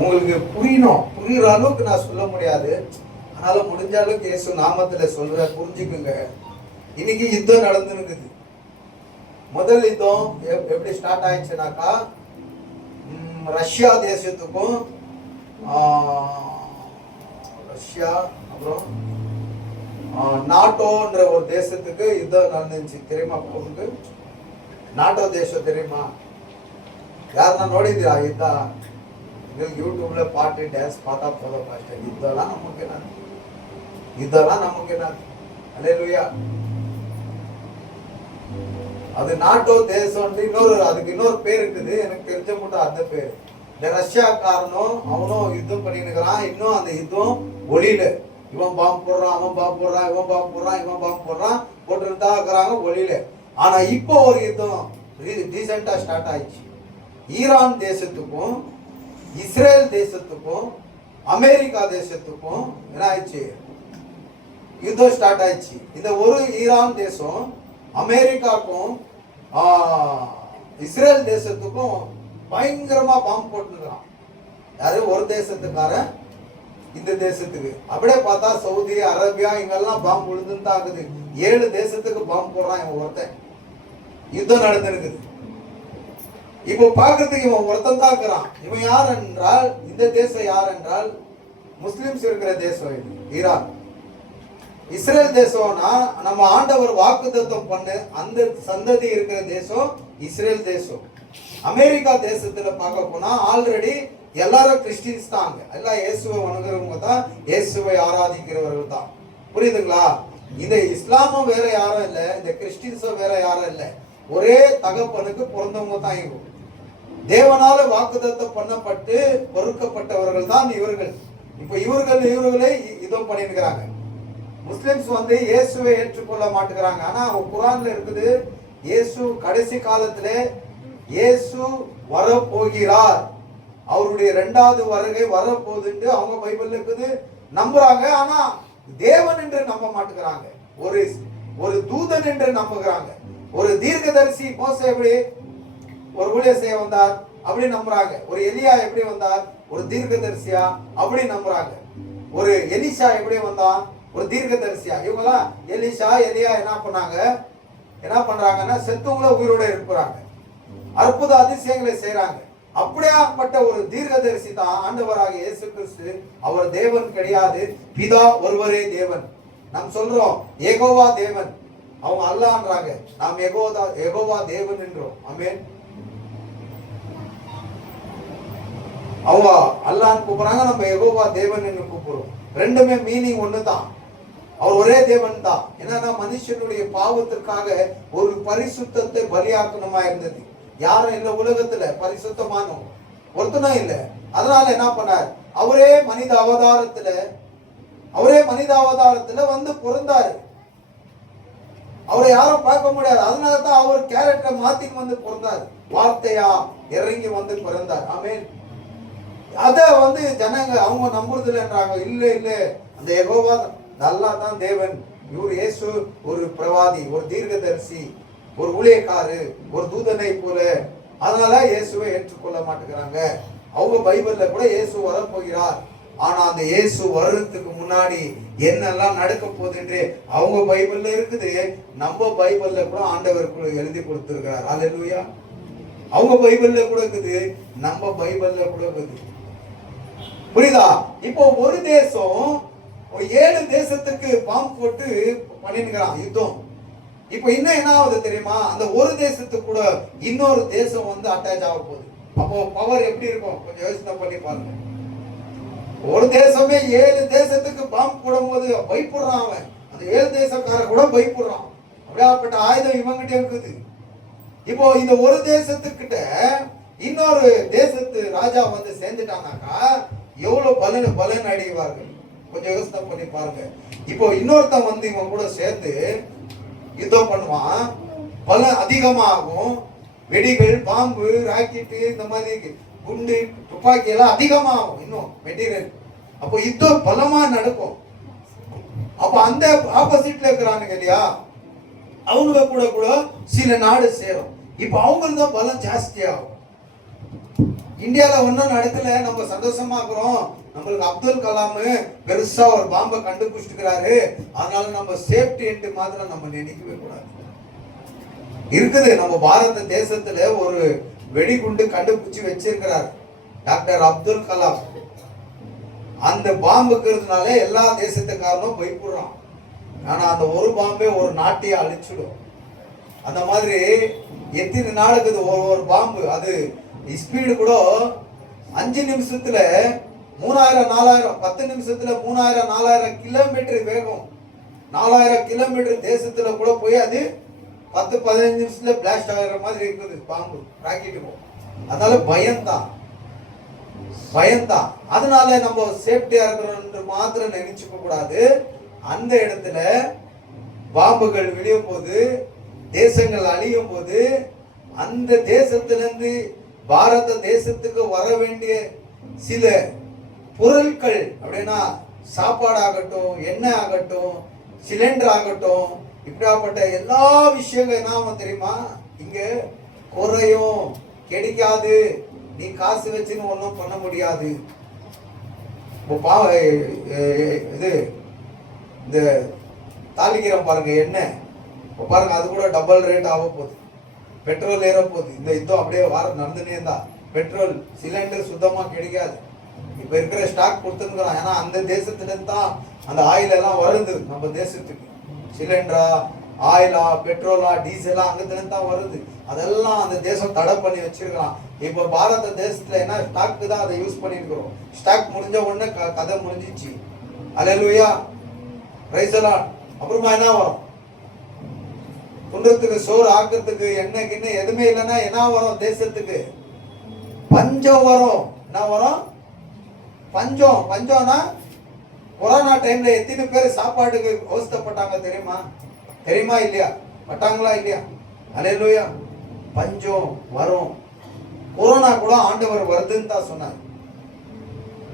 உங்களுக்கு புரியுற அளவுக்கு நான் சொல்ல முடியாது. அதனால முடிஞ்ச அளவுக்கு இயேசு நாமத்துல சொல்ற புரிஞ்சுக்குங்க. இன்னைக்கு யுத்தம் நடந்துருக்குது. முதல் யுத்தம் எப்படி ஸ்டார்ட் ஆயிடுச்சுனாக்கா, ரஷ்யா தேசத்துக்கும் ரஷ்யா அப்புறம் நாட்டோன்ற ஒரு தேசத்துக்கு யுத்தம் நடந்துச்சு. தெரியுமா உங்களுக்கு? நாட்டோ தேசம் தெரியுமா? யாருன்னா நோடிದ್ದೀரா யுத்தம்? யூடியூப்ல பாட்டு டான்ஸ் பார்த்தா போதும். பாஸ்டர் இதெல்லாம் நமக்கு என்ன? இதெல்லாம் நமக்கு என்ன? அல்லேலூயா. அது நாட்டோ தேசம் அதுக்கு இன்னொரு பேர் இருக்குது. எனக்கு தெரிஞ்ச மட்டும் அந்த பேர். இந்த ரஷ்யாக்காரனும் அவனும் யுத்தம் பண்ணிருக்கிறான். இன்னும் அந்த யுத்தம் ஒளியில இவன் பாம்பு போடுறான், அவன் பாம்பு போடுறான், இவன் பாம்பு போடுறான், இவன் பாம்பு போடுறான், போட்டுட்டு தான் இருக்கிறாங்க ஒளியில. ஆனா இப்போ ஒரு யுத்தம் ரீசெண்டா ஸ்டார்ட் ஆயிடுச்சு. ஈரான் தேசத்துக்கும் இஸ்ரேல் தேசத்துக்கும் அமெரிக்கா தேசத்துக்கும் என்ன ஆயிடுச்சு? யுத்தம் ஸ்டார்ட் ஆயிடுச்சு. இந்த ஒரு ஈரான் தேசம் அமெரிக்காவுக்கும் இஸ்ரேல் தேசத்துக்கும் பயங்கரமா பாம்பு போட்டுருக்கான். யாரு? ஒரு தேசத்துக்காரன் இந்த தேசத்துக்கு. அப்படியே பார்த்தா சவுதி அரேபியா இங்கெல்லாம் பாம்பு விழுந்துன்னு தான் ஆகுது. 7 தேசத்துக்கு பாம்பு போடுறான் இவன் ஒருத்தன். யுத்தம் நடந்துருக்குது. இப்போ பார்க்கறதுக்கு இவன் ஒருத்தன் தான் இருக்கிறான். இவன் யார் என்றால், இந்த தேசம் யார் என்றால் முஸ்லிம்ஸ் இருக்கிற தேசம் இது ஈரான். இஸ்ரேல் தேசம்னா நம்ம ஆண்டவர் வாக்குத்தத்தம் பண்ண அந்த சந்ததி இருக்கிற தேசம் இஸ்ரேல் தேசம். அமெரிக்கா தேசத்துல பார்க்க போனா ஆல்ரெடி எல்லாரும் கிறிஸ்டின்ஸ் தான். எல்லாம் இயேசுவை வணங்குறவங்க தான், இயேசுவை ஆராதிக்கிறவர்கள் தான். புரியுதுங்களா? இந்த இஸ்லாமும் வேற யாரும் இல்லை, இந்த கிறிஸ்டின்ஸும் வேற யாரும் இல்லை. ஒரே தகப்பனுக்கு பிறந்தவங்க தான் இவங்க. தேவனால வாக்குத்தத்தம் பண்ணப்பட்டு பொறுக்கப்பட்டவர்கள் தான் இவர்கள். இப்ப இவர்களை இதோ பண்ணிருக்கிறாங்க. முஸ்லிம்ஸ் இயேசுவை ஏற்றுக்கொள்ள மாட்டேங்கிறாங்க. ஆனா குர்ஆன்ல இருக்குது, இயேசு கடைசி காலத்திலே இயேசு வரப்போகிறார், அவருடைய 2வது வருகை வரப்போகுதுன்னு அவங்க பைபிள்ல இருக்குது, நம்புறாங்க. ஆனா தேவன் என்று நம்ப மாட்டேங்கிறாங்க. ஒரு தூதன் என்று நம்புகிறாங்க. ஒரு தீர்க்கதரிசி மோசே எப்படி ஒரு ஊழியர் செய்ய வந்தார் அப்படி நம்புறாங்க. ஒரு எலியா எப்படி வந்தார்? ஒரு தீர்க்கதரிசியா அப்படி நம்புறாங்க. ஒரு எலிஷா எப்படி வந்தான்? ஒரு தீர்க்கதரிசியா. இவங்கெல்லாம் எலிஷா எலியா என்ன பண்றாங்கன்னா செத்தவங்கள உயிரோட இருக்கிறாங்க, அற்புத அதிசயங்களை செய்யறாங்க. அப்படியாப்பட்ட ஒரு தீர்க்கதரிசி தான் ஆண்டவராக இயேசு கிறிஸ்து. அவர் தேவன் கிடையாது, பிதா ஒருவரே தேவன். நாம் சொல்றோம் யெகோவா தேவன், அவங்க அல்லாஹ்ன்றாங்க, நாம் யெகோவா தேவன் என்றோம். ஆமென். அவங்க அல்லாஹ்னு கூப்பிடுறாங்க, நம்ம யெகோவா தேவன் என்று கூப்பிடுறோம். ரெண்டுமே மீனிங் ஒண்ணு தான். அவர் ஒரே தேவன் தான். என்னன்னா மனுஷனுடைய பாவத்திற்காக ஒரு பரிசுத்தத்தை பலியாக்கணுமா இருந்தது. யாரும் இல்ல உலகத்துல பரிசுத்தமான ஒருத்தனும் இல்ல. அதனால என்ன பண்ணார்? அவரே மனித அவதாரத்துல வந்து பிறந்தாரு. அவரை யாரும் பார்க்க முடியாது. அதனாலதான் அவர் கேரக்டரை மாத்தி வந்து பிறந்தார். வார்த்தையா இறங்கி வந்து பிறந்தார். ஆமென். அத ஜனங்க அவங்க நம்புறது இல்லைன்றாங்க. இல்ல அந்த யெகோவா நல்லா தான் தேவன். இவர் இயேசு ஒரு பிரவாதி, ஒரு தீர்க்கதரிசி, ஒரு ஊழியக்காரு, ஒரு தூதனை போல. அதனால இயேசுவை ஏற்றுக்கொள்ள மாட்டேங்கிறாங்க. அவங்க பைபிள்ல கூட இயேசு வரப்போகிறார், ஆனா அந்த இயேசு வர்றதுக்கு முன்னாடி என்னெல்லாம் நடக்க போகுதுன்னு அவங்க பைபிள்ல இருக்குது. நம்ம பைபிள்ல கூட ஆண்டவர் எழுதி கொடுத்திருக்கிறார். அல்லேலூயா. அவங்க பைபிள்ல கூட இருக்குது, நம்ம பைபிள்ல கூட இருக்குது. புரியுதா? இப்போ ஒரு தேசம் 7 தேசத்துக்கு பாம்பு போட்டு பண்ணிருக்கிறான் யுத்தம். இப்ப இன்னும் என்ன ஆகுது தெரியுமா? அந்த ஒரு தேசத்துக்கு கூட இன்னொரு தேசம் அட்டாச் ஆக போகுது. அப்போ பவர் எப்படி இருக்கும்? கொஞ்சம் யோசனை பண்ணி பாருங்க. ஒரு தேசமே 7 தேசத்துக்கு பாம்பு போடும் போது பயப்படுறான் அவன். அந்த 7 தேசக்கார கூட பயப்படுறான். அப்படியாப்பட்ட ஆயுதம் இவங்கிட்ட இருக்குது. இப்போ இந்த ஒரு தேசத்துக்கிட்ட இன்னொரு தேசத்து ராஜா சேர்ந்துட்டானாக்கா எவ்வளவு பலன் அடைவார்கள்? கொஞ்சம் யோசனை பண்ணி பாருங்க. இப்போ இன்னொருத்தன் இவன் கூட சேர்ந்து யுத்தம் பண்ணுவான், பலன் அதிகமாகும். வெடிகள், பாம்பு, ராக்கெட்டு, இந்த மாதிரி குண்டு, துப்பாக்கி எல்லாம் அதிகமாகும். இன்னும் மெட்டீரியல். அப்போ யுத்தம் பலமா நடக்கும். அப்ப அந்த ஆப்போசிட்ல இருக்கிறானுங்க இல்லையா, அவங்க கூட சில நாடு சேரும். இப்ப அவங்களுக்கு தான் பலம் ஜாஸ்தி ஆகும். இந்தியாவில் ஒன்றும் நடக்கல, நம்ம சந்தோஷமா இருக்கிறோம். நம்மளுக்கு அப்துல் கலாம் பெருசா ஒரு பாம்பை கண்டுபிடிச்சிருக்கிறாரு, அதனால நம்ம சேஃப்டி என்று மாத்திரம் நம்ம நினைக்கவே கூடாது. இருக்குது, நம்ம பாரத தேசத்துல ஒரு வெடிகுண்டு கண்டுபிடிச்சு வச்சிருக்கிறார் டாக்டர் அப்துல் கலாம். அந்த பாம்புக்கிறதுனால எல்லா தேசத்துக்காரனும் பயப்படுறான். ஆனா அந்த ஒரு பாம்பே ஒரு நாட்டையே அழிச்சிடும். அந்த மாதிரி எத்தனை நாளுக்கு ஒரு பாம்பு, அது ஸ்பீடு கூட 5 நிமிஷத்துல 3000 4000, 10 நிமிஷத்துல 3000 4000 கிலோமீட்டர் வேகம், 4000 கிலோமீட்டர் தேசத்துல கூட போய் அது 10-15 நிமிஷத்துல பிளாஸ்ட் ஆகிற மாதிரி இருக்குது பாம்பு, ராக்கெட்டு போகும். அதனால பயம்தான். அதனால நம்ம சேஃப்டியா இருக்கிறோம் மாத்திரம் நினைச்சுக்க கூடாது. அந்த இடத்துல பாம்புகள் விழியும் போது, தேசங்கள் அழியும் போது, அந்த தேசத்திலிருந்து பாரத தேசத்துக்கு வர வேண்டிய சில பொருட்கள், அப்படின்னா சாப்பாடு ஆகட்டும், எண்ணெய் ஆகட்டும், சிலிண்டர் ஆகட்டும், இப்படியாப்பட்ட எல்லா விஷயங்களும் என்ன தெரியுமா, இங்க குறையும், கிடைக்காது. நீ காசு வச்சுன்னு ஒன்றும் பண்ண முடியாது. இது இந்த தாளிக்கிறோம் பாருங்க, எண்ணெய் பாருங்க, அது கூட டபுள் ரேட் ஆக போகுது. பெட்ரோல் ஏற போகுது. இந்த யுத்தம் அப்படியே நடந்துனே இருந்தா பெட்ரோல் சிலிண்டர் சுத்தமா கிடைக்காது. இப்ப இருக்கிற ஸ்டாக் கொடுத்துருக்குறோம். ஏன்னா அந்த தேசத்துல இருந்து தான் அந்த ஆயில் எல்லாம் வருது நம்ம தேசத்துக்கு. சிலிண்டரா, ஆயிலா, பெட்ரோலா, டீசலா அங்கத்துல இருந்து தான் வருது. அதெல்லாம் அந்த தேசம் தடை பண்ணி வச்சிருக்கலாம். இப்ப பாரத தேசத்துல என்ன ஸ்டாக்கு தான் அதை யூஸ் பண்ணிருக்கிறோம். ஸ்டாக் முடிஞ்ச உடனே கதை முடிஞ்சிச்சு. அல்லேலூயா, பிரைஸ் தி லார்ட். அப்புறமா என்ன வரும்? துன்றத்துக்கு, சோறு ஆக்கிறதுக்கு, எண்ணெய் கிண்ணெய் எதுவுமே இல்லைன்னா என்ன வரும்? தேசத்துக்கு பஞ்சம் வரும். என்ன வரும்? பஞ்சம். பஞ்சம்னா கொரோனா டைம்ல எத்தனை பேர் சாப்பாட்டுக்கு அவஸ்தைப்பட்டாங்க தெரியுமா இல்லையா? பட்டாங்களா இல்லையா? அல்லேலூயா. பஞ்சம் வரும். கொரோனா கூட ஆண்டவர் வருதுன்னு தான் சொன்னார்.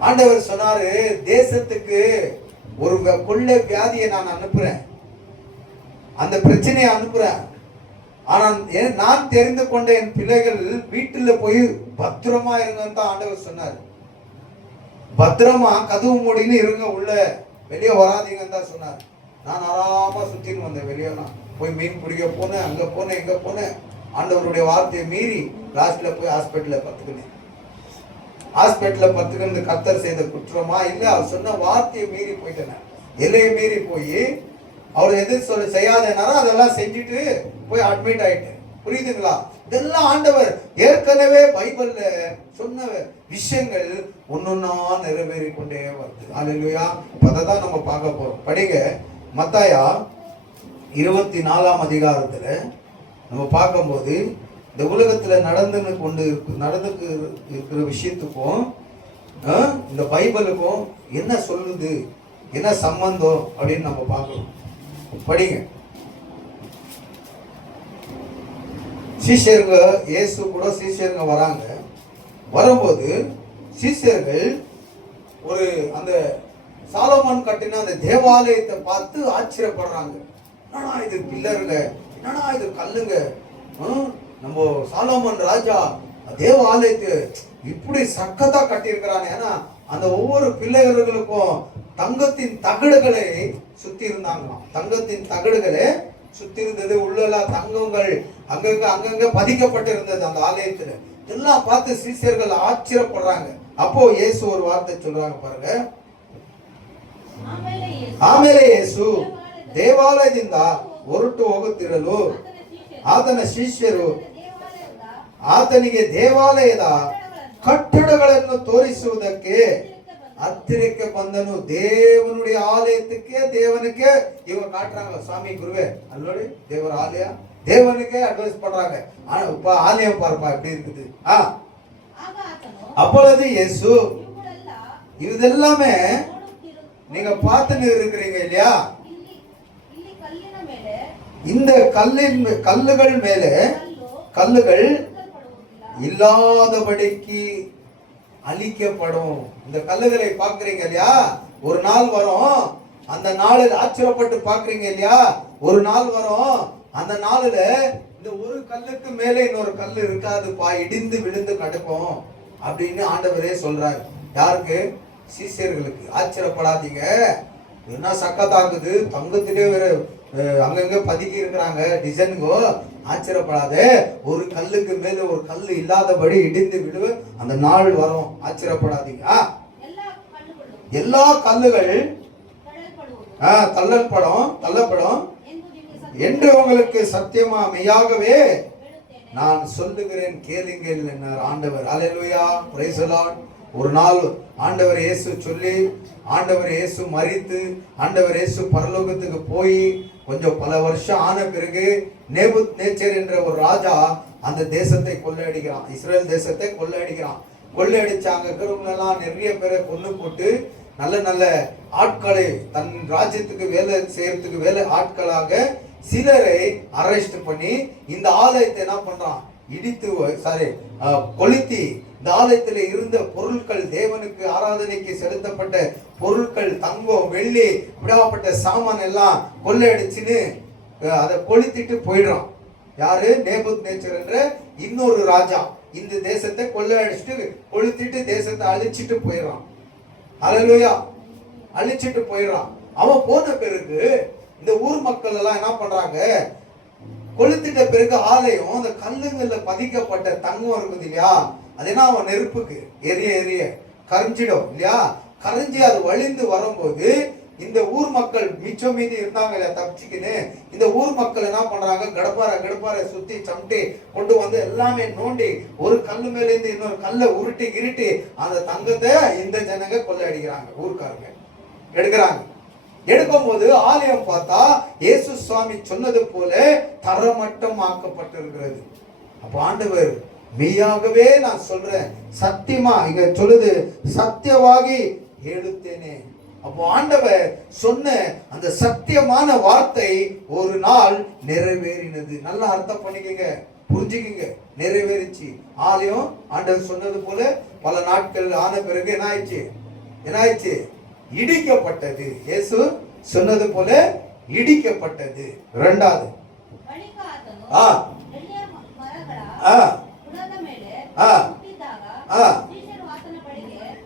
ஆண்டவர் சொன்னாரு, தேசத்துக்கு ஒரு கொள்ளை வியாதியை நான் அனுப்புறேன், அந்த பிரச்சனையை அனுப்புறேன். ஆனா நான் தெரிந்து கொண்ட என் பிள்ளைகள் வீட்டுல போய் பத்திரமா இருங்கன்னு தான் ஆண்டவர் சொன்னார். பத்திரமா கதவு மூடின்னு இருங்க, உள்ள வெளியே வராதீங்கன்னு தான் சொன்னார். நான் ஆறாம சுத்தின்னு வந்தேன். வெளியெல்லாம் போய் மீன் பிடிக்க போனேன், அங்க போனேன், இங்க போனேன். ஆண்டவருடைய வார்த்தையை மீறி லாஸ்ட்ல போய் ஹாஸ்பிட்டல்ல பத்துக்கினேன். ஹாஸ்பிட்டல்ல பத்துக்கிறது கர்த்தர் செய்த குற்றமா இல்ல? அவர் சொன்ன வார்த்தையை மீறி போயிட்டேன். எல்லையை மீறி போய் அவர் எது செய்யாதனாரோ அதெல்லாம் செஞ்சுட்டு போய் அட்மிட் ஆயிட்டேன். புரியுதுங்களா? இதெல்லாம் ஆண்டவர் ஏற்கனவே பைபிள்ல சொன்ன விஷயங்கள் ஒன்னொன்னா நிறைவேறி கொண்டே வருது. அல்லேலூயா. அதான் நம்ம பார்க்க போறோம். படிங்க, மத்தாயா 24ஆம் அதிகாரத்துல நம்ம பார்க்கும்போது இந்த உலகத்துல நடந்து இருக்கிற விஷயத்துக்கும் இந்த பைபிளுக்கும் என்ன சொல்லுது, என்ன சம்பந்தம் அப்படின்னு நம்ம பார்க்கணும். படிங்க. சீஷருங்க, இயேசு கூட சீஷருங்க வராங்க. வரும்போது சீஷர்கள் ஒரு அந்த சாலமோன் கட்டின அந்த தேவாலயத்தை பார்த்து ஆச்சரியப்படுறாங்க. என்னடா இது பில்லருங்க, என்னடா இது கல்லுங்க, நம்ம சாலமோன் ராஜா தேவாலயத்தை இப்படி சக்கத்தா கட்டியிருக்கிறாங்க. ஏன்னா அந்த ஒவ்வொரு பிள்ளைகளுக்கும் தங்கத்தின் தகடுகளை சுத்தி இருந்தாங்களாம். தங்கத்தின் தகடுகளை சுத்தி இருந்தது. உள்ளெல்லாம் தங்கங்கள் அங்கங்க பதிக்கப்பட்டிருந்தது அந்த ஆலயத்துல. எல்லாம் பார்த்து சீஷர்கள் ஆச்சரியப்படுறாங்க. அப்போ இயேசு ஒரு வார்த்தை சொல்றாங்க பாருங்க. ಆಮೇಲೆ ಯೇಸು ದೇವಾಲಯದಿಂದ ಹೊರಟು ಹೋಗುತ್ತಿರಲು ಆತನ ಶಿಷ್ಯರು ಆತನಿಗೆ ದೇವಾಲಯದ ಕಟ್ಟಡಗಳನ್ನು ತೋರಿಸುವುದಕ್ಕೆ ಹತ್ತಿರಕ್ಕೆ ಬಂದನು. தேவனுடைய ஆலயத்துக்கே தேவனுக்கே இவங்க காட்டுறாங்க. சாமி குருவே அல்லோடி தேவர ஆலயம், தேவனுக்கே அட்வைஸ் பண்றாங்க. ஆலயம் பாருப்பா எப்படி இருக்குது. அப்பொழுது இயேசு இதெல்லாமே நீங்க பார்த்துன்னு இருக்கிறீங்க இல்லையா, இந்த கல்லுகள் மேலே கல்லுகள் இல்லாதபடிக்கு அழிக்கப்படும். இந்த கல்லுகளை பார்க்கறீங்க இல்லையா, ஒரு நாள் வரும். அந்த நாளில் ஆச்சரியப்பட்டு பார்க்கறீங்க இல்லையா, ஒரு நாள் வரும். அந்த நாளில் இந்த ஒரு கல்லுக்கு மேலே இன்னொரு கல்லு இருக்காதுப்பா, இடிந்து விழுந்து கிடக்கும். அப்படின்னு ஆண்டவரே சொல்றாரு. யாருக்கு? சீஷர்களுக்கு. ஆச்சரியப்படாதீங்க, என்ன சக்கத்தாக்குது, தங்கத்திலே வேற அங்கங்க பதுக்கி இருக்கிறாங்க டிசைனுங்கோ. ஆச்சரியப்படாத, ஒரு கல்லுக்கு மேல ஒரு கல்லு இல்லாதபடி இடிந்து விடுவ அந்த நாள் வரும். ஆச்சரியப்படாதீங்க. எல்லா கல்லுகள் தள்ளப்படும் என்று உங்களுக்கு சத்தியமா மெய்யாகவே நான் சொல்லுகிறேன், கேளுங்கள் என்றார் ஆண்டவர். அல்லேலூயா, பிரைஸ் தி லார்ட். ஒரு நாள் ஆண்டவர் இயேசு சொல்லி, ஆண்டவர் இயேசு மரித்து, ஆண்டவர் இயேசு பரலோகத்துக்கு போய் கொஞ்சம் பல வருஷம் ஆன பிறகு நேபுத்நேச்சர் என்ற ஒரு ராஜா அந்த தேசத்தை கொள்ளையடிக்கிறான். இஸ்ரேல் தேசத்தை கொள்ளையடிக்கிறான். கொள்ளையடிச்சாங்க இருக்கிறவங்களெல்லாம் நிறைய பேரை கொண்டு போட்டு நல்ல நல்ல ஆட்களை தன் ராஜ்யத்துக்கு வேலை செய்யறதுக்கு வேலை ஆட்களாக சிலரை அரெஸ்ட் பண்ணி இந்த ஆலயத்தை என்ன பண்றான், இடித்து கொளுத்தி இந்த ஆலயத்தில் இருந்த பொருட்கள், தேவனுக்கு ஆராதனைக்கு செலுத்தப்பட்ட பொருட்கள், தங்கம் வெள்ளி விடாப்பட்ட சாமான் எல்லாம் கொள்ளையடிச்சுன்னு அதை கொளுத்திட்டு போயிடுறான். யாரு? நேபுத்நேச்சர் என்ற இன்னொரு ராஜா இந்த தேசத்தை கொள்ளையடிச்சுட்டு கொளுத்திட்டு தேசத்தை அழிச்சிட்டு போயிடுறான். அல்லேலூயா, அழிச்சிட்டு போயிடுறான். அவன் போன பிறகு இந்த ஊர் மக்கள் எல்லாம் என்ன பண்றாங்க, கொளுத்திட்ட பிறகு ஆலயம் அந்த கல்லுங்கள்ல பதிக்கப்பட்ட தங்கம் இருக்குது இல்லையா, அது என்ன அவன் நெருப்புக்கு எரிய எரிய கரைஞ்சிடும் இல்லையா. கரைஞ்சி அது வழிந்து வரும்போது இந்த ஊர் மக்கள் மிச்சம் மீதி இருந்தாங்க இல்லையா தப்பிச்சுக்கின்னு, இந்த ஊர் மக்கள் என்ன பண்றாங்க, கடப்பாரை சுத்தி சமட்டி கொண்டு வந்து எல்லாமே நோண்டி ஒரு கல்லு மேல இருந்து இன்னொரு கல்லை உருட்டி கிருட்டி அந்த தங்கத்தை இந்த ஜனங்க கொள்ளையடிக்கிறாங்க. ஊர்க்காரங்க எடுக்கிறாங்க. எடுக்கும் போது ஆலயம் பார்த்தா இயேசு சுவாமி சொன்னது போல தரமட்டம் ஆக்கப்பட்டிருக்கிறது. அப்ப ஆண்டவர், மெய்யாகவே நான் சொல்றேன், சத்தியமா இங்க சொல்லுது, சத்தியவாகி எழுத்தேனே. அப்போ ஆண்டவர் சொன்ன அந்த சத்தியமான வார்த்தை ஒரு நாள் நிறைவேறினது. நல்லா அர்த்தம் பண்ணிக்கங்க, புரிஞ்சுக்கங்க. நிறைவேறிச்சு. ஆலயம் ஆண்டவர் சொன்னது போல பல நாட்கள் ஆன பிறகு என்ன ஆயிடுச்சு? இடிக்கப்பட்டது. இயேசு சொன்னது போல இடிக்கப்பட்டது. இரண்டாவது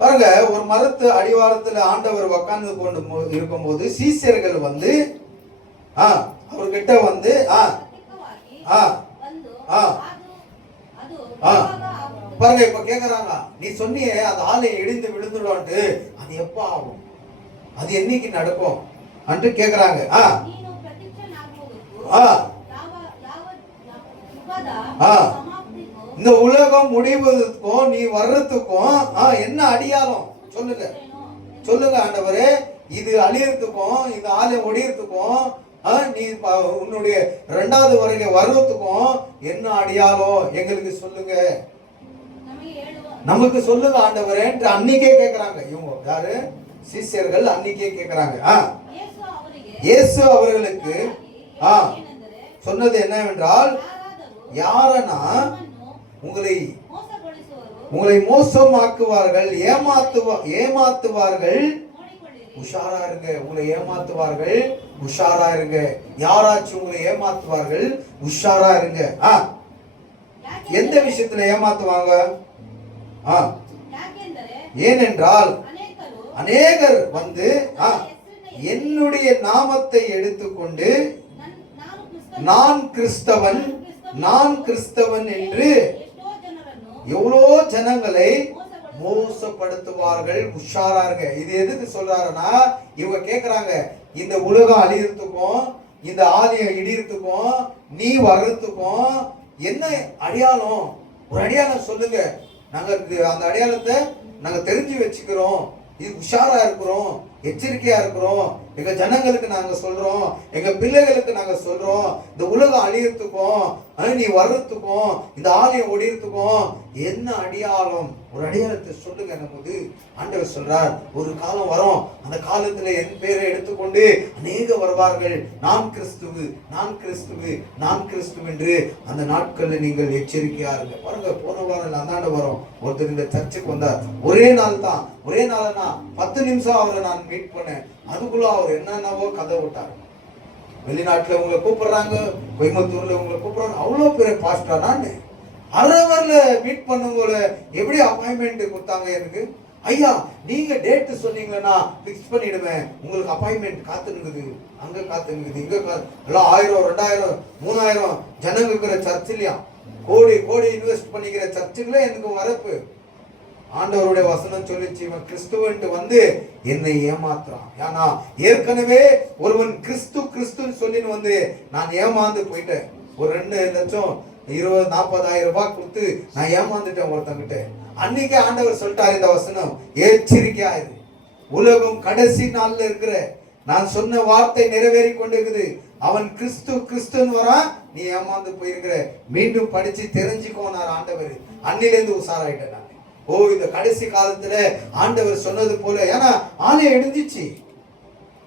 பாருங்க, ஒரு மரத்து அடிவாரத்துல ஆண்டவர் உட்கார்ந்து கொண்டு இருக்கும் போது சீஷர்கள் வந்து அவர்கிட்ட வந்து பாருங்க, இப்ப கேக்குறாங்க, நீ சொன்னியே அந்த ஆலயம் இடிந்து விழுந்துடும்ட்டு, அது எப்ப ஆகும், அது என்னைக்கு நடக்கும் என்று கேக்குறாங்க. இந்த உலகம் முடிவதற்கும் நீ வர்றதுக்கும் என்ன அடியாளம் சொல்லுங்க ஆண்டவரே. இது அழியறதுக்கும் இந்த ஆலயம் ஒடியறதுக்கும் நீ உன்னுடைய இரண்டாவது வருகை வர்றதுக்கும் என்ன அடியாளம் எங்களுக்கு சொல்லுங்க, நமக்கு சொல்லுங்க ஆண்டவரே என்று அன்னைக்கே கேக்குறாங்க. இவங்க யாரு? சீஷர்கள் அன்னைக்கே கேக்குறாங்க. இயேசு அவர்களுக்கு சொன்னது என்னவென்றால், யாரனா உங்களை மோசமாக்குவார்கள், ஏமாத்துவார்கள், உஷாரா இருங்க. உங்களை ஏமாத்துவார்கள், உஷாரா இருங்க. யாராச்சும் உங்களை ஏமாத்துவார்கள், உஷாரா இருங்க. எந்த விஷயத்துல ஏமாத்துவாங்க? ஏனென்றால் அநேகர் வந்து என்னுடைய நாமத்தை எடுத்துக்கொண்டு நான் கிறிஸ்தவன் என்று எவ்வளோ ஜனங்களை மோசப்படுத்துவார்கள், உஷாராருங்க. இது எதுக்கு சொல்றாருன்னா, இவங்க கேக்குறாங்க, இந்த உலகம் அழியறதுக்கும் இந்த ஆலயம் இடியறதுக்கும் நீ வர்றதுக்கும் என்ன அடையாளம்? ஒரு அடையாளம் சொல்லுங்க, நாங்க அந்த அடையாளத்தை நாங்க தெரிஞ்சு வச்சுக்கிறோம், இது உஷாரா இருக்கிறோம், எச்சரிக்கையா இருக்கிறோம், எங்க ஜனங்களுக்கு நாங்க சொல்றோம், எங்க பிள்ளைகளுக்கு நாங்க சொல்றோம், இந்த உலகம் அழியறதுக்கும் நீ வர்றதுக்கும் இந்த ஆலயம் ஒடியறதுக்கும் என்ன அடையாளம்? ஒரு அடையாளத்தை சொல்லுங்க. நமக்கு ஆண்டவர் சொல்றார், ஒரு காலம் வரும், அந்த காலத்துல என் பேரை எடுத்துக்கொண்டு அநேக வருவார்கள், நான் கிறிஸ்துவு என்று அந்த நாட்கள்ல நீங்கள் எச்சரிக்கையா இருங்க. பாருங்க, போன வாரம் அந்தாண்ட வரும் ஒருத்தர் இந்த சர்ச்சுக்கு வந்தார். ஒரே நாள் 10 நிமிஷம் அவரை நான் மீட் பண்ணேன். அதுக்குள்ள அவர் என்னென்னவோ கதை விட்டார். வெளிநாட்டுல உங்களை கூப்பிடுறாங்க, கோயம்புத்தூர்ல உங்களை கூப்பிடுறாங்க, அவ்வளோ பெரிய பாஸ்டா நான் அரவர்ல மீட் பண்ணும்போது எப்படி அப்பாயின்மெண்ட் கொடுத்தாங்க எனக்கு? ஐயா நீங்க டேட் சொன்னீங்கன்னா பிக்ஸ் பண்ணிடுவேன், உங்களுக்கு அப்பாயின்மெண்ட் காத்துனுக்குது, அங்க காத்துனுக்குது, இங்க எல்லாம் 1000 2000 3000 ஜனங்க இருக்கிற சர்ச் இல்லையா, கோடி கோடி இன்வெஸ்ட் பண்ணிக்கிற சர்ச்சுகளே எனக்கு வரப்பு. ஆண்டவருடைய வசனம் சொல்லிச்சு, இவன் கிறிஸ்துவன்ட்டு வந்து என்னை ஏமாத்துறான். ஏன்னா ஏற்கனவே ஒருவன் கிறிஸ்து கிறிஸ்துன்னு சொல்லின்னு வந்து நான் ஏமாந்து போயிட்டேன். ஒரு 2 லட்சம் 20 40,000 ரூபாய் கொடுத்து நான் ஏமாந்துட்டேன் ஒருத்தங்கிட்ட. அன்னைக்கு ஆண்டவர் சொல்லிட்டாரு இந்த வசனம், எச்சரிக்கையா இரு, உலகம் கடைசி நாள்ல இருக்கிற நான் சொன்ன வார்த்தை நிறைவேறி கொண்டிருக்குது. அவன் கிறிஸ்து கிறிஸ்துன்னு வரான், நீ ஏமாந்து போயிருக்கிற, மீண்டும் படிச்சு தெரிஞ்சுக்கோனார் ஆண்டவர். அன்னிலேருந்து உஷாராயிட்டேன் நான். ஓ இந்த கடைசி காலத்துல ஆண்டவர் சொன்னது போல, ஏன்னா ஆலயம் எழுந்துச்சு,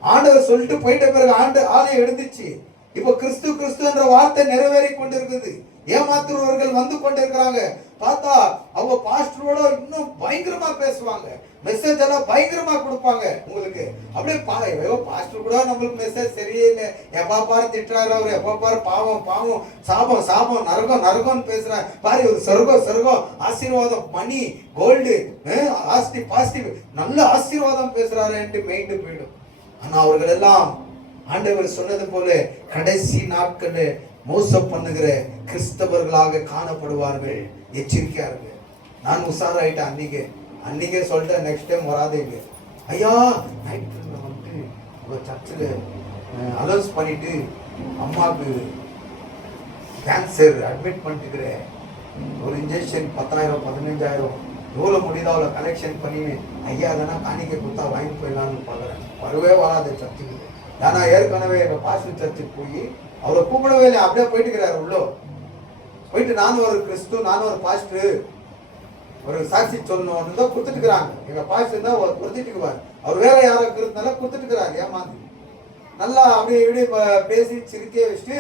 ஆண்டவர் சொல்லிட்டு போயிட்ட பிறகு ஆலயம் எழுந்துச்சு. இப்போ கிறிஸ்து கிறிஸ்துன்ற வார்த்தை நிறைவேறி கொண்டிருக்குது. ஏமாத்துறவர்கள் வந்து கொண்டிருக்கிறாங்க. பார்த்தா அவங்க பாஸ்டரோட இன்னும் பயங்கரமா பேசுவாங்க, மெசேஜ் எல்லாம் பயங்கரமா கொடுப்பாங்க உங்களுக்கு. அப்படியே பாஸ்டர் கூட நம்மளுக்கு மெசேஜ் சரியே இல்லை, எப்பா பாரு திட்டுறாரு அவரு, எப்பா பாரு பாவம் பாவம் சாபம் சாபம் நரகம் நரகம்னு பேசுறாரு பாரு, ஒரு சொர்க்கம் சொர்க்கம் ஆசீர்வாதம் மணி கோல்டு ஆஸ்தி பாஸ்தி நல்ல ஆசீர்வாதம் பேசுறாரு மெயின்டு போயிடும். ஆனா அவர்கள் எல்லாம் ஆண்டவர் சொன்னது போல கடைசி நாட்கள் மோசம் பண்ணுகிற கிறிஸ்தவர்களாக காணப்படுவார்கள். எச்சரிக்கையா இருக்கு. நான் உஷாராயிட்டேன் அன்னைக்கே சொல்லிட்டேன், நெக்ஸ்ட் டைம் வராதேங்க ஐயா. நைட்ல வந்துட்டு ஒரு சர்ச்சில் அலௌன்ஸ் பண்ணிட்டு அம்மாவுக்கு கேன்சர் அட்மிட் பண்ணிட்டுக்கிற, ஒரு இன்ஜெக்ஷன் 10,000 15,000 எவ்வளோ முடியுதோ அவ்வளோ கலெக்ஷன் பண்ணி ஐயா அதனா காணிக்கை கொடுத்தா வாங்கி போயிடலான்னு பார்க்குறேன். வரவே வராது சர்ச்சுக்கு. ஏன்னா ஏற்கனவே எங்கள் பாஸ்டர் சர்ச்சுக்கு போய் அவரை கூப்பிடவே இல்லை, அப்படியே போயிட்டுக்கிறாரு உள்ளோ போயிட்டு. நானும் ஒரு கிறிஸ்து, நானும் ஒரு பாஸ்டர், ஒரு சாட்சி சொல்லணும்னு தான் கொடுத்துட்டுக்கிறாங்க. எங்க பாஸ்டர் தான் கொடுத்துட்டுக்குவார், அவர் வேற யாரோ இருக்கிறதுனால கொடுத்துட்டுக்கிறாரு. ஏமாந்து நல்லா அப்படி இப்படி பேசி சிரிக்கே வச்சுட்டு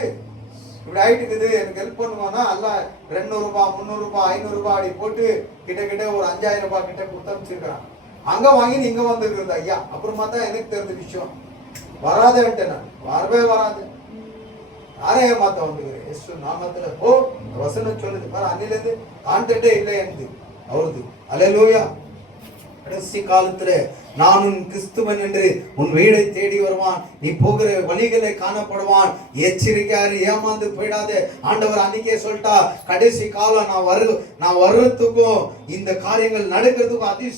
இப்படி ஆயிட்டுக்குது, எனக்கு ஹெல்ப் பண்ணுவானா எல்லாம் 200 ரூபாய் 300 ரூபாய் 500 ரூபாய் அப்படி போட்டு கிட்ட ஒரு 5,000 ரூபாய் கிட்ட கொடுத்து அமைச்சிருக்கிறான். அங்க வாங்கி நீங்க வந்துருக்குறது ஐயா. அப்புறமா தான் எனக்கு தெரிஞ்ச விஷயம், வராதேன்ட்டு நான் வரவே வராது, யாரே ஏமாத்த வந்துக்கிறேன் எஸ் நாமத்துல. ஓ வசனம் சொல்லுது பாரு, அன்னிலேருந்து கான்டெக்டே இல்லை எனக்கு அவருது. அல்லேலூயா. கடைசி காலத்துல நான் உன் கிறிஸ்துவன் என்று உன் வீடை தேடி வருவான், நீ போகிற வழிகளை காணப்படுவான். எச்சரிக்கையாரு, ஏமாந்து போயிடாத. ஆண்டவர் அன்னைக்கே சொல்லிட்டா, கடைசி காலம் நான் வர்றதுக்கும் இந்த காரியங்கள் நடக்கிறதுக்கும் அதி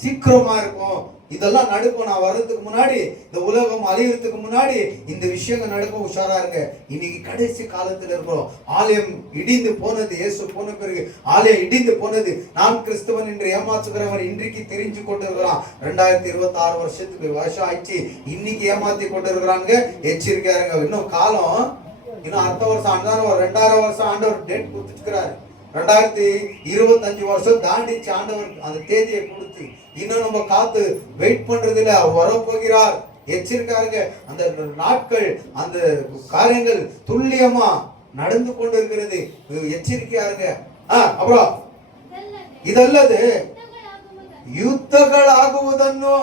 சீக்கிரமா இருக்கும். இதெல்லாம் நடக்கும். நான் வர்றதுக்கு முன்னாடி, இந்த உலகம் அழியறதுக்கு முன்னாடி இந்த விஷயங்கள் நடக்கும். உஷாரா இருங்க. இன்னைக்கு கடைசி காலத்துல இருக்கிறோம். ஆலயம் இடிந்து போனது, இயேசு போன பிறகு ஆலயம் இடிந்து போனது. நான் கிறிஸ்தவன் என்று ஏமாற்றுகிறவன் இன்றைக்கு தெரிஞ்சு கொண்டு இருக்கிறான். 2026 வருஷத்துக்கு வருஷம் ஆயிடுச்சு, இன்னைக்கு ஏமாத்தி கொண்டு இருக்கிறாங்க. எச்சரிக்கையா இருங்க. இன்னும் காலம், இன்னும் அடுத்த வருஷம் 2000 வருஷம் ஆண்டவர் டேட் கொடுத்துருக்கிறாரு. 2025 வருஷம் தாண்டிச்சு ஆண்டவர் அந்த தேதியை கொடுத்து. இன்னும் நம்ம காத்து வெயிட் பண்றதுல வரப்போகிறார். எச்சரிக்கையாருங்க. அந்த நாட்கள் அந்த காரியங்கள் துல்லியமா நடந்து கொண்டு இருக்கிறது. எச்சரிக்கையாருங்க. அப்புறம் ಇದಲ್ಲದೆ ಯುದ್ಧಗಳಾಗುವುದನ್ನು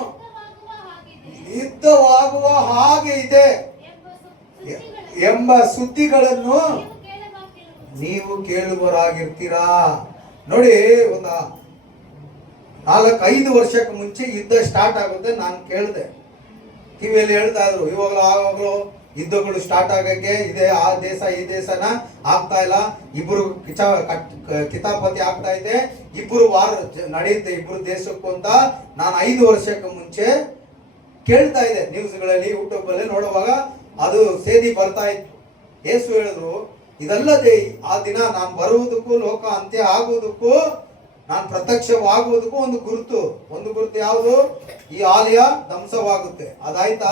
ಯುದ್ಧವಾಗುವ ಹಾಗೆ ಇದೆ ಎಂಬ ಸುದ್ದಿಗಳನ್ನು ನೀವು ಕೇಳುವರಾಗಿರ್ತೀರಾ. ನೋಡಿ, ಒಂದು 4-5 ವರ್ಷಕ್ಕೆ ಮುಂಚೆ ಯುದ್ಧ ಸ್ಟಾರ್ಟ್ ಆಗುತ್ತೆ ನಾನು ಕೇಳಿದೆ, ಕಿವಿಯಲ್ಲಿ ಹೇಳ್ತಾ ಇದ್ರು. ಇವಾಗಲೂ ಯುದ್ಧಗಳು ಸ್ಟಾರ್ಟ್ ಆಗಕ್ಕೆ ಇದೆ, ಆ ದೇಶ ಈ ದೇಶನ ಆಗ್ತಾ ಇಲ್ಲ, ಇಬ್ರು ಕಿತಾಪತಿ ಆಗ್ತಾ ಇದೆ, ಇಬ್ರು ವಾರ ನಡೆಯುತ್ತೆ ಇಬ್ರು ದೇಶಕ್ಕೂ ಅಂತ ನಾನು 5 ವರ್ಷಕ್ಕೆ ಮುಂಚೆ ಕೇಳ್ತಾ ಇದ್ದೆ. ನ್ಯೂಸ್ಗಳಲ್ಲಿ ಯೂಟ್ಯೂಬ್ ಅಲ್ಲಿ ನೋಡುವಾಗ ಅದು ಸೇದಿ ಬರ್ತಾ ಇತ್ತು. ಯೇಸು ಹೇಳಿದ್ರು, ಇದಲ್ಲದೆ ಆ ದಿನ ನಾನು ಬರುವುದಕ್ಕೂ ಲೋಕ ಅಂತ್ಯ ಆಗುವುದಕ್ಕೂ ನಾನು ಪ್ರತ್ಯಕ್ಷವಾಗುವುದಕ್ಕೂ ಒಂದು ಗುರುತು ಯಾವುದು? ಈ ಆಲಯ ಧ್ವಂಸವಾಗುತ್ತೆ. ಅದಾಯ್ತಾ?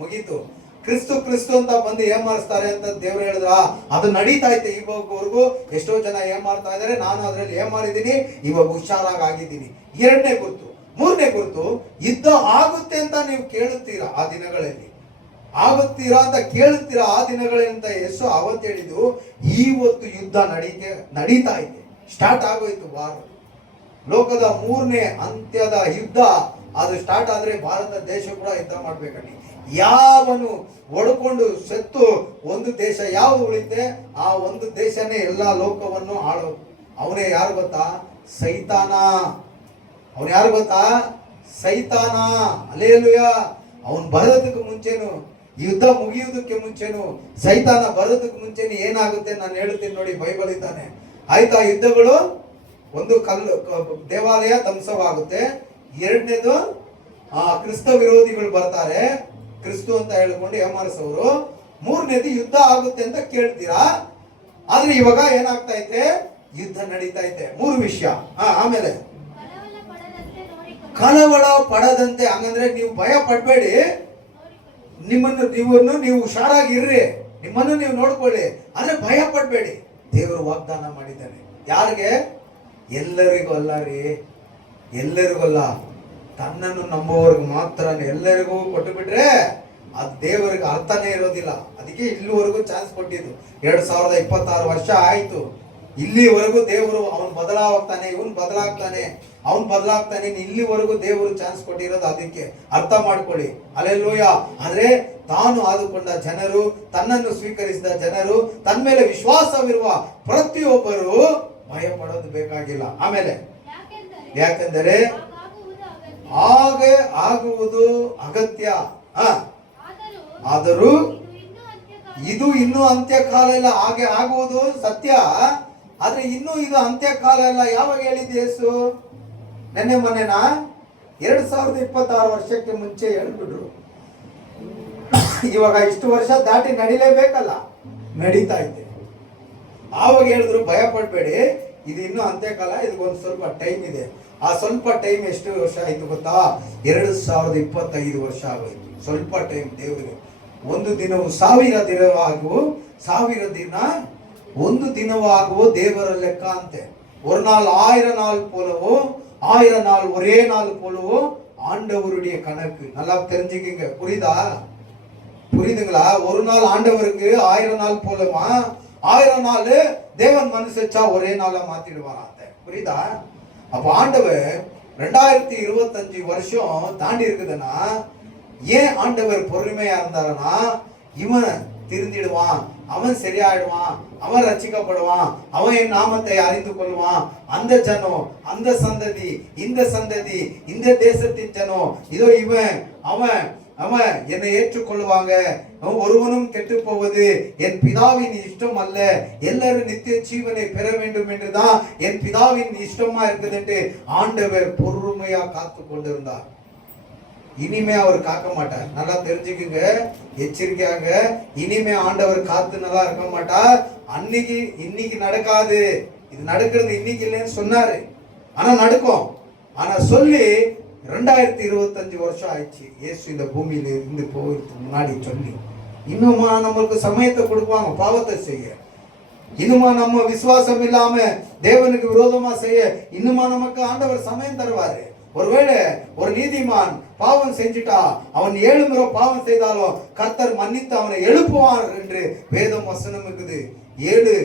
ಮುಗೀತು. ಕ್ರಿಸ್ತು ಅಂತ ಬಂದು ಏನ್ ಮಾಡಿಸ್ತಾರೆ ಅಂತ ದೇವ್ರು ಹೇಳಿದ್ರ, ಅದು ನಡೀತಾ ಇತ್ತು ಇವಾಗವರೆಗೂ. ಎಷ್ಟೋ ಜನ ಏನ್ ಮಾಡ್ತಾ ಇದಾರೆ, ನಾನು ಅದ್ರಲ್ಲಿ ಏನ್ ಮಾಡಿದೀನಿ, ಇವಾಗ ಹುಷಾರಾಗಿ ಆಗಿದ್ದೀನಿ. 2ನೇ ಗುರುತು. 3ನೇ ಗುರುತು, ಯುದ್ಧ ಆಗುತ್ತೆ ಅಂತ ನೀವು ಕೇಳುತ್ತೀರಾ, ಆ ದಿನಗಳಲ್ಲಿ ಆಗುತ್ತೀರಾ ಅಂತ ಕೇಳುತ್ತೀರಾ, ಆ ದಿನಗಳಿಂದ ಯೇಸು ಅವತ್ತು ಹೇಳಿದ್ದು, ಇವತ್ತು ಯುದ್ಧ ನಡೀತಾ ಇದೆ, ಸ್ಟಾರ್ಟ್ ಆಗೋಯ್ತು. ವಾರ ಲೋಕದ 3ನೇ ಅಂತ್ಯದ ಯುದ್ಧ ಅದು ಸ್ಟಾರ್ಟ್ ಆದ್ರೆ ಭಾರತ ದೇಶ ಕೂಡ ಯುದ್ಧ ಮಾಡ್ಬೇಕಲ್ಲಿ. ಯಾವನು ಒಡ್ಕೊಂಡು ಸತ್ತು ಒಂದು ದೇಶ ಯಾವುದು ಉಳಿತೆ ಆ ಒಂದು ದೇಶನೇ ಎಲ್ಲಾ ಲೋಕವನ್ನು ಆಳೋ. ಅವನೇ ಯಾರು ಗೊತ್ತಾ? ಸೈತಾನ. ಅವನು ಯಾರು ಗೊತ್ತಾ? ಸೈತಾನ. ಹಲ್ಲೆಲೂಯಾ. ಅವನು ಬರೋದಕ್ಕೆ ಮುಂಚೆನು, ಯುದ್ಧ ಮುಗಿಯುವುದಕ್ಕೆ ಮುಂಚೆನು, ಸೈತಾನ ಬರೋದಕ್ಕೆ ಮುಂಚೆನು ಏನಾಗುತ್ತೆ ನಾನು ಹೇಳ್ತೀನಿ ನೋಡಿ, ಬೈಬಲ್ ಇದ್ದಾನೆ. ಆಯ್ತಾ? ಯುದ್ಧಗಳು, ಒಂದು ದೇವಾಲಯ ಧ್ವಂಸವಾಗುತ್ತೆ. ಎರಡನೇದು ಕ್ರಿಸ್ತ ವಿರೋಧಿಗಳು ಬರ್ತಾರೆ, ಕ್ರಿಸ್ತು ಅಂತ ಹೇಳ್ಕೊಂಡು ಏಮಾರಿಸೋರು. ಮೂರನೇದು ಯುದ್ಧ ಆಗುತ್ತೆ ಅಂತ ಕೇಳ್ತೀರಾ. ಆದ್ರೆ ಇವಾಗ ಏನಾಗ್ತಾ ಐತೆ? ಯುದ್ಧ ನಡೀತಾ ಐತೆ. ಮೂರು ವಿಷಯ. ಆಮೇಲೆ ಕಳವಳ ಪಡದಂತೆ. ಹಂಗಂದ್ರೆ ನೀವು ಭಯ ಪಡ್ಬೇಡಿ, ನೀವು ಹುಷಾರಾಗಿರ್ರಿ, ನಿಮ್ಮನ್ನು ನೀವು ನೋಡ್ಕೊಳ್ಳಿ, ಅಂದ್ರೆ ಭಯ ಪಡ್ಬೇಡಿ. ದೇವರು ವಾಗ್ದಾನ ಮಾಡಿದ್ದಾನೆ. ಯಾರಿಗೆ? ಎಲ್ಲರಿಗೂ ಅಲ್ಲ ರೀ, ಎಲ್ಲರಿಗೂ ಅಲ್ಲ, ತನ್ನನ್ನು ನಂಬುವವರಿಗೆ ಮಾತ್ರ. ಎಲ್ಲರಿಗೂ ಕೊಟ್ಟು ಬಿಟ್ರೆ ಅದು ದೇವರಿಗೆ ಅರ್ಥನೇ ಇರೋದಿಲ್ಲ. ಅದಕ್ಕೆ ಇಲ್ಲಿವರೆಗೂ ಚಾನ್ಸ್ ಕೊಟ್ಟಿದ್ದು. 2026 ವರ್ಷ ಆಯ್ತು, ಇಲ್ಲಿವರೆಗೂ ದೇವರು ಅವನು ಬದಲಾಗ್ತಾನೆ, ಇವನು ಬದಲಾಗ್ತಾನೆ, ಅವನು ಬದಲಾಗ್ತಾನೆ, ಇಲ್ಲಿವರೆಗೂ ದೇವರು ಚಾನ್ಸ್ ಕೊಟ್ಟಿರೋದು. ಅದಕ್ಕೆ ಅರ್ಥ ಮಾಡ್ಕೊಳ್ಳಿ. ಹಲ್ಲೆಲೂಯಾ. ಆದ್ರೆ ತಾನು ಆದುಕೊಂಡ ಜನರು, ತನ್ನನ್ನು ಸ್ವೀಕರಿಸಿದ ಜನರು, ತನ್ನ ಮೇಲೆ ವಿಶ್ವಾಸವಿರುವ ಪ್ರತಿಯೊಬ್ಬರು ಭಯ ಪಡೋದು ಬೇಕಾಗಿಲ್ಲ. ಆಮೇಲೆ ಯಾಕೆಂದರೆ ಹಾಗೆ ಆಗುವುದು ಅಗತ್ಯ. ಆದರೂ ಇದು ಇನ್ನೂ ಅಂತ್ಯಕಾಲ ಇಲ್ಲ. ಹಾಗೆ ಆಗುವುದು ಸತ್ಯ, ಆದ್ರೆ ಇನ್ನೂ ಇದು ಅಂತ್ಯಕಾಲ ಇಲ್ಲ. ಯಾವಾಗ ಹೇಳಿದ್ದು ಯೇಸು? ನೆನ್ನೆ ಮೊನ್ನೆನಾ? 2026 ವರ್ಷಕ್ಕೆ ಮುಂಚೆ ಹೇಳ್ಬಿಟ್ರು. ಇವಾಗ ಇಷ್ಟು ವರ್ಷ ದಾಟಿ ನಡಿಲೇಬೇಕಲ್ಲ, ನಡೀತಾ ಇದೆ. ಆವಾಗ ಹೇಳಿದ್ರು ಭಯ ಪಡ್ಬೇಡಿ, ಇದು ಇನ್ನೂ ಅಂತ್ಯಕಾಲ, ಇದಕ್ಕೊಂದು ಸ್ವಲ್ಪ ಟೈಮ್ ಇದೆ. ಆ ಸ್ವಲ್ಪ ಟೈಮ್ ಎಷ್ಟು ವರ್ಷ ಆಯ್ತು ಗೊತ್ತಾ? 2025 ವರ್ಷ ಆಗೋಯ್ತು. ಸ್ವಲ್ಪ ಟೈಮ್ ದೇವರಿಗೆ. ಒಂದು ದಿನವು 1000 ದಿನವಾಗುವ, 1000 ದಿನ ಒಂದು ದಿನವಾಗುವ ದೇವರ ಲೆಕ್ಕ ಅಂತೆ. ஒரு நாள் 1000 நாள் போலவும் 1000 நாள் ஒரே நாள் போலவும் ஆண்டவருடைய கணக்கு. நல்லா தெரிஞ்சுக்கிங்க. புரியுதுங்களா? ஒரு நாள் ஆண்டவருக்கு 1000 நாள் போலமா, 1000 நாள் தேவன் மனுஷச்சா ஒரே நாளா மாத்திடுவாராம். புரியுதா? அப்ப ஆண்டவர் 2025 வருஷம் தாண்டி இருக்குதுன்னா ஏன் ஆண்டவர் பொறுமையா இருந்தாருன்னா, இவன் திருந்திடுவான், அவன் சரியாயிடுவான், அவன் ரட்சிக்கப்படுவான், அவன் என் நாமத்தை அறிந்து கொள்வான். அந்த ஜனம், அந்த சந்ததி, இந்த சந்ததி, இந்த தேசத்தின் ஜனம், இதோ இவன் அவன் அவன் என்னை ஏற்றுக்கொள்வாங்க, ஒருவனும் கெட்டு போவது என் பிதாவின் இஷ்டம் அல்ல, எல்லாரும் நித்திய ஜீவனை பெற வேண்டும் என்றுதான் என் பிதாவின் இஷ்டமா இருக்குதுன்னு ஆண்டவர் பொறுமையா காத்து கொண்டிருந்தார். இனிமே அவர் காக்க மாட்டார். நல்லா தெரிஞ்சுக்குங்க, எச்சரிக்கையாக. இனிமே ஆண்டவர் காத்து நல்லா இருக்க மாட்டார். இன்னைக்கு நடக்காது, இது நடக்கிறது இன்னைக்கு இல்லைன்னு சொன்னாரு, ஆனா நடக்கும். ஆனா சொல்லி 2025 வருஷம் ஆயிடுச்சு இயேசு இந்த பூமியில இருந்து போகிறதுக்கு முன்னாடி சொல்லி. இன்னுமா நம்மளுக்கு சமயத்தை கொடுப்பாங்க பாவத்தை செய்ய? இன்னுமா நம்ம விசுவாசம் இல்லாம தேவனுக்கு விரோதமா செய்ய இன்னுமா நமக்கு ஆண்டவர் சமயம் தருவாரு? ஒருவேளை ஒரு நீதிமான் பாவம் செஞ்சுட்டா, அவன் 7 முறை பாவம் செய்தாலும் கர்த்தர் மன்னித்து அவனை எழுப்புவார் என்று வேதம் வசனம் இருக்குது. 7,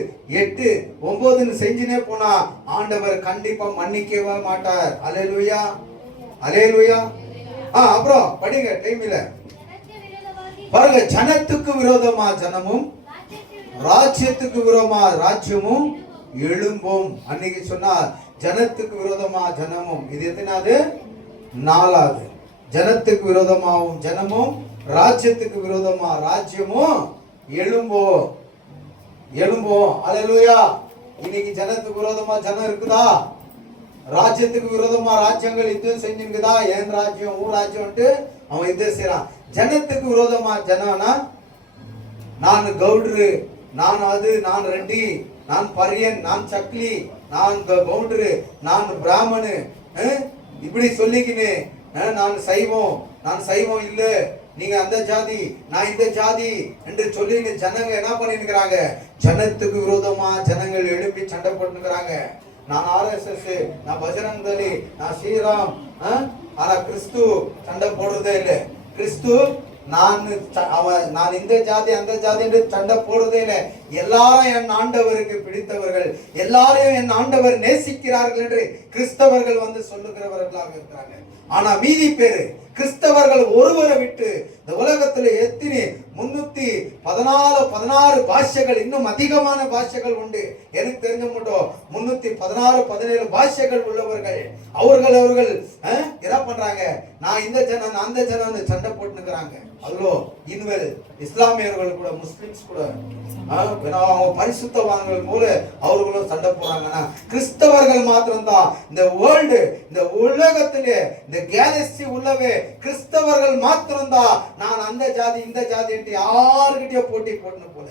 8, 9 செஞ்சுனே போனா ஆண்டவர் கண்டிப்பா மன்னிக்கவே மாட்டார். அல்லேலூயா, அல்லேலூயா. அப்புறம் படிங்க டைம் இல்ல. பாருங்க, ஜனத்துக்கு விரோதமா ஜனமும், ராஜ்யத்துக்கு விரோதமா ராஜ்யமும் எழும்பும். அன்னைக்கு சொன்னார் ஜனத்துக்கு விரோதமா ஜனமும். இது எத்தனாவது? 4வது. ஜனத்துக்கு விரோதமாவும் ஜனமும், ராஜ்யத்துக்கு விரோதமா ராஜ்யமும் எழும்பும். அல்லேலூயா. இன்னைக்கு ஜனத்துக்கு விரோதமா ஜனம் இருக்குதா? ராஜ்யத்துக்கு விரோதமா ராஜ்யங்கள் யுத்தம் செஞ்சுக்குதா? என் ராஜ்யம் ஊர் ராஜ்யம்ட்டு அவன் யுத்தம் செய்யறான். ஜனத்துக்கு விரோதமா ஜனம்னா, நான் கவுடரு, நான் அது, நான் ரெட்டி, நான் பரியன், நான் சக்லி, நான் கவுண்டரு, நான் பிராமணு, இப்படி சொல்லிக்கின்னு நான் சைவம் இல்ல, நீங்க அந்த ஜாதி, நான் இந்த ஜாதி என்று சொல்லி ஜனங்க என்ன பண்ணிருக்கிறாங்க? ஜனத்துக்கு விரோதமா ஜனங்கள் எழுப்பி சண்டை போட்டுக்கிறாங்க. நான் RSS, நான் பஜரங் தளி, நான் ஸ்ரீராம். ஆனா கிறிஸ்து சண்டை போடுறதே இல்லை. கிறிஸ்து நான் இந்த ஜாதி அந்த ஜாதி என்று சண்டை போடுறதே இல்லை. எல்லாரும் என் ஆண்டவருக்கு பிடித்தவர்கள், எல்லாரையும் என் ஆண்டவர் நேசிக்கிறார்கள் என்று கிறிஸ்தவர்கள் வந்து சொல்லுகிறவர்களாக இருக்கிறாங்க. ஆனா மீதி பேரு கிறிஸ்தவர்கள் ஒருவரை விட்டு இந்த உலகத்துல எத்தனை 316 பாஷைகள், இன்னும் அதிகமான பாஷைகள் உண்டு. எனக்கு தெரிஞ்ச மட்டும் 316-17 பாஷைகள் உள்ளவர்கள். அவர்கள் என்ன பண்றாங்க, நான் இந்த ஜனம் அந்த ஜனம் சண்டை போட்டுக்கிறாங்க. அதுல இன்வெல் இஸ்லாமியர்கள் கூட, முஸ்லிம்ஸ் கூட, பரிசுத்தவான்கள் போல அவர்களும் சண்டை போறாங்கன்னா, கிறிஸ்தவர்கள் மாத்திரம்தான் இந்த வேர்ல்டு, இந்த உலகத்திலே, இந்த கேலக்சி உள்ளவே கிறிஸ்தவர்கள் மாத்திரம்தான் நான் அந்த ஜாதி இந்த ஜாதி என்று யாருக்கிட்டே போட்டி போடணும் போல.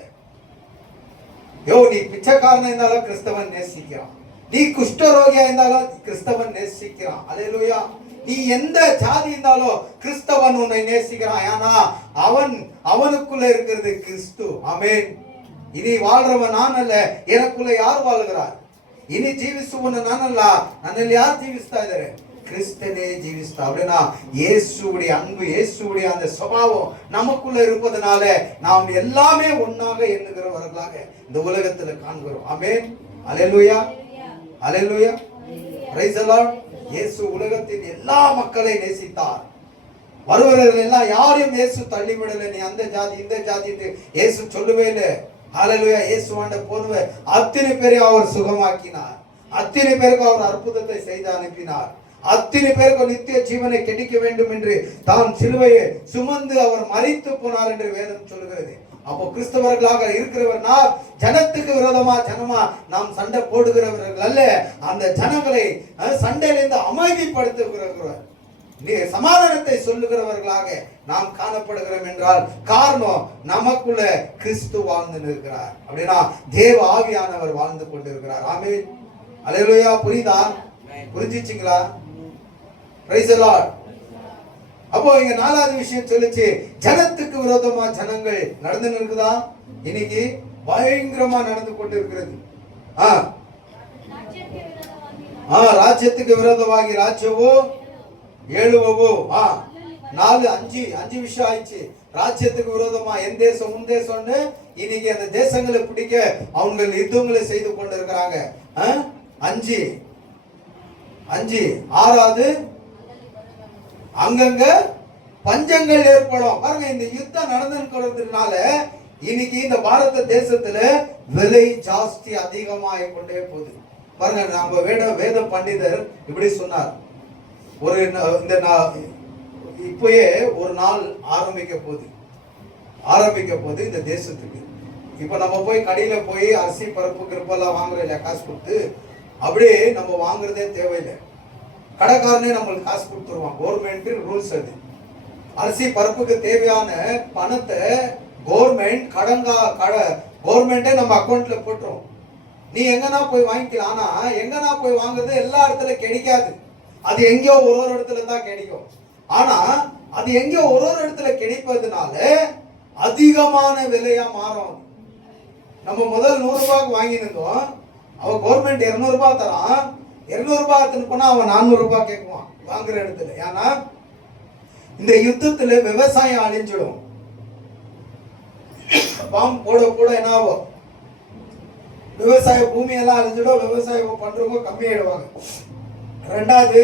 நீ பிச்சைக்காரனா இருந்தாலும் கிறிஸ்தவன் நேசிக்கிறான், நீ குஷ்டரோகியா இருந்தாலும் கிறிஸ்தவன் நேசிக்கிறான். அல்லேலூயா. நீ எந்த ஜாதி இருந்தாலும் கிறிஸ்தவன் உன்னை நேசிக்கிறான். ஏன்னா அவனுக்குள்ள இருக்கிறது கிறிஸ்து. ஆமென். இனி வாழ்றவன் நான் அல்ல, எனக்குள்ள யார் வாழ்கிறார்? இனி ஜீவிಸುವವನು ನಾನಲ್ಲ, ನನ್ನಲ್ಲಿ ಯಾರು ಜೀವಿಸ್ತಾ ಇದ್ದಾರೆ? கிறிஸ்தனே ஜீவிஸ்தா. அப்படின்னா இயேசுவுடைய அன்பு, இயேசுவுடைய அந்த சுபாவம் நமக்குள்ள இருப்பதனால நாம் எல்லாமே ஒன்னாக எண்ணுகிறவர்களாக இந்த உலகத்துல காண்கிறோம். ஆமென். அல்லேலூயா, அல்லேலூயா, பிரைஸ் தி லார்ட். இயேசு உலகத்தின் எல்லா மக்களை நேசித்தார். வருவர்கள் எல்லாம் யாரையும் இயேசு தள்ளிவிடல. நீ அந்த ஜாதி இந்த ஜாதி இயேசு சொல்லவே இல்லை. ஹல்லேலூயா. இயேசுவாண்ட போனவ அத்தனை பேரையும் அவர் சுகமாக்கினார். அத்தனை பேருக்கு அவர் அற்புதத்தை செய்து அனுப்பினார். அத்தனை பேருக்கு நித்திய ஜீவனை கிடைக்க வேண்டும் என்று தான் சிலுவையை சுமந்து அவர் மரித்து போனார் என்று வேதம் சொல்கிறது. அப்போ கிறிஸ்தவர்களாக இருக்கிறவர் நாம் ஜனத்துக்கு விரோதமா ஜனமா நாம் சண்டை போடுகிறவர்கள் அல்ல. அந்த ஜனங்களை சண்டையிலிருந்து அமைதிப்படுத்துகிறவர், சமாதானத்தை சொல்லுகிறவர்களாக நாம் காணப்படுகிறோம் என்றால் காரணம் நமக்குள்ள கிறிஸ்து வாழ்ந்து இருக்கிறார். அப்படின்னா தேவ ஆவியானவர் வாழ்ந்து கொண்டிருக்கிறார். ஆமென். அல்லேலூயா. புரியுதா? புரிஞ்சிச்சிங்களா? Praise the Lord. அப்போ இங்க நாலாவது விஷயம் சொல்லுச்சு, ஜனத்துக்கு விரோதமா ஜனங்கள் நடந்து இருக்குதா? இன்னைக்கு பயங்கரமா நடந்து கொண்டு இருக்கிறது. ராஜ்யத்துக்கு விரோதವಾಗಿ ರಾಜ್ಯವು ஏழுவோ 4-5 விஷயம் ஆயிடுச்சு. ராஜ்யத்துக்கு விரோதமா என் தேசம் உன் தேசம்னு இன்னைக்கு அந்த தேசங்களை பிடிக்க அவங்க யுத்தங்களை செய்து கொண்டு இருக்கிறாங்க. 5 6வது அங்கங்க பஞ்சங்கள் ஏற்படும். பாருங்க, இந்த யுத்தம் நடந்துக்கிறதுனால இன்னைக்கு இந்த பாரத தேசத்துல விலை ஜாஸ்தி அதிகமாக கொண்டே போகுது. பாருங்க, நம்ம வேத பண்டிதர் இப்படி சொன்னார். இப்பயே ஒரு நாள் ஆரம்பிக்க போகுது இந்த தேசத்துக்கு. இப்ப நம்ம போய் கடையில போய் அரிசி பருப்பு கிருப்பெல்லாம் வாங்குறோம் இல்லையா, காசு கொடுத்து. அப்படியே நம்ம வாங்குறதே தேவையில்லை, கடைக்காரனே நம்மளுக்கு காசு கொடுத்துருவான். கவர்மெண்ட் ரூல்ஸ் அது. அரிசி பருப்புக்கு தேவையான பணத்தை கவர்மெண்டே நம்ம அக்கௌண்ட்ல போட்டுரும். நீ எங்கன்னா போய் வாங்கிக்கலாம். ஆனா எங்கன்னா போய் வாங்குறது எல்லா இடத்துல கிடைக்காது. அது எங்கேயோ ஒரு இடத்துல தான் கிடைக்கும். ஆனா அது எங்கேயோ ஒரு இடத்துல கிடைப்பதுனால அதிகமான விலையா மாறும். நம்ம முதல் 100 ரூபாய்க்கு வாங்கினோம், அவன் கவர்மெண்ட் 200 ரூபாய் தரான். 200 ரூபாய் எடுத்துன்னு போனா அவன் 400 ரூபாய் கேட்குவான் வாங்குற இடத்துல. ஏன்னா இந்த யுத்தத்துல விவசாயம் அழிஞ்சிடும். பாம்பு போட என்ன ஆகும்? விவசாய பூமி எல்லாம் அழிஞ்சிடும். விவசாயம் பண்றவங்க கம்மியாயிடுவாங்க. 2வது,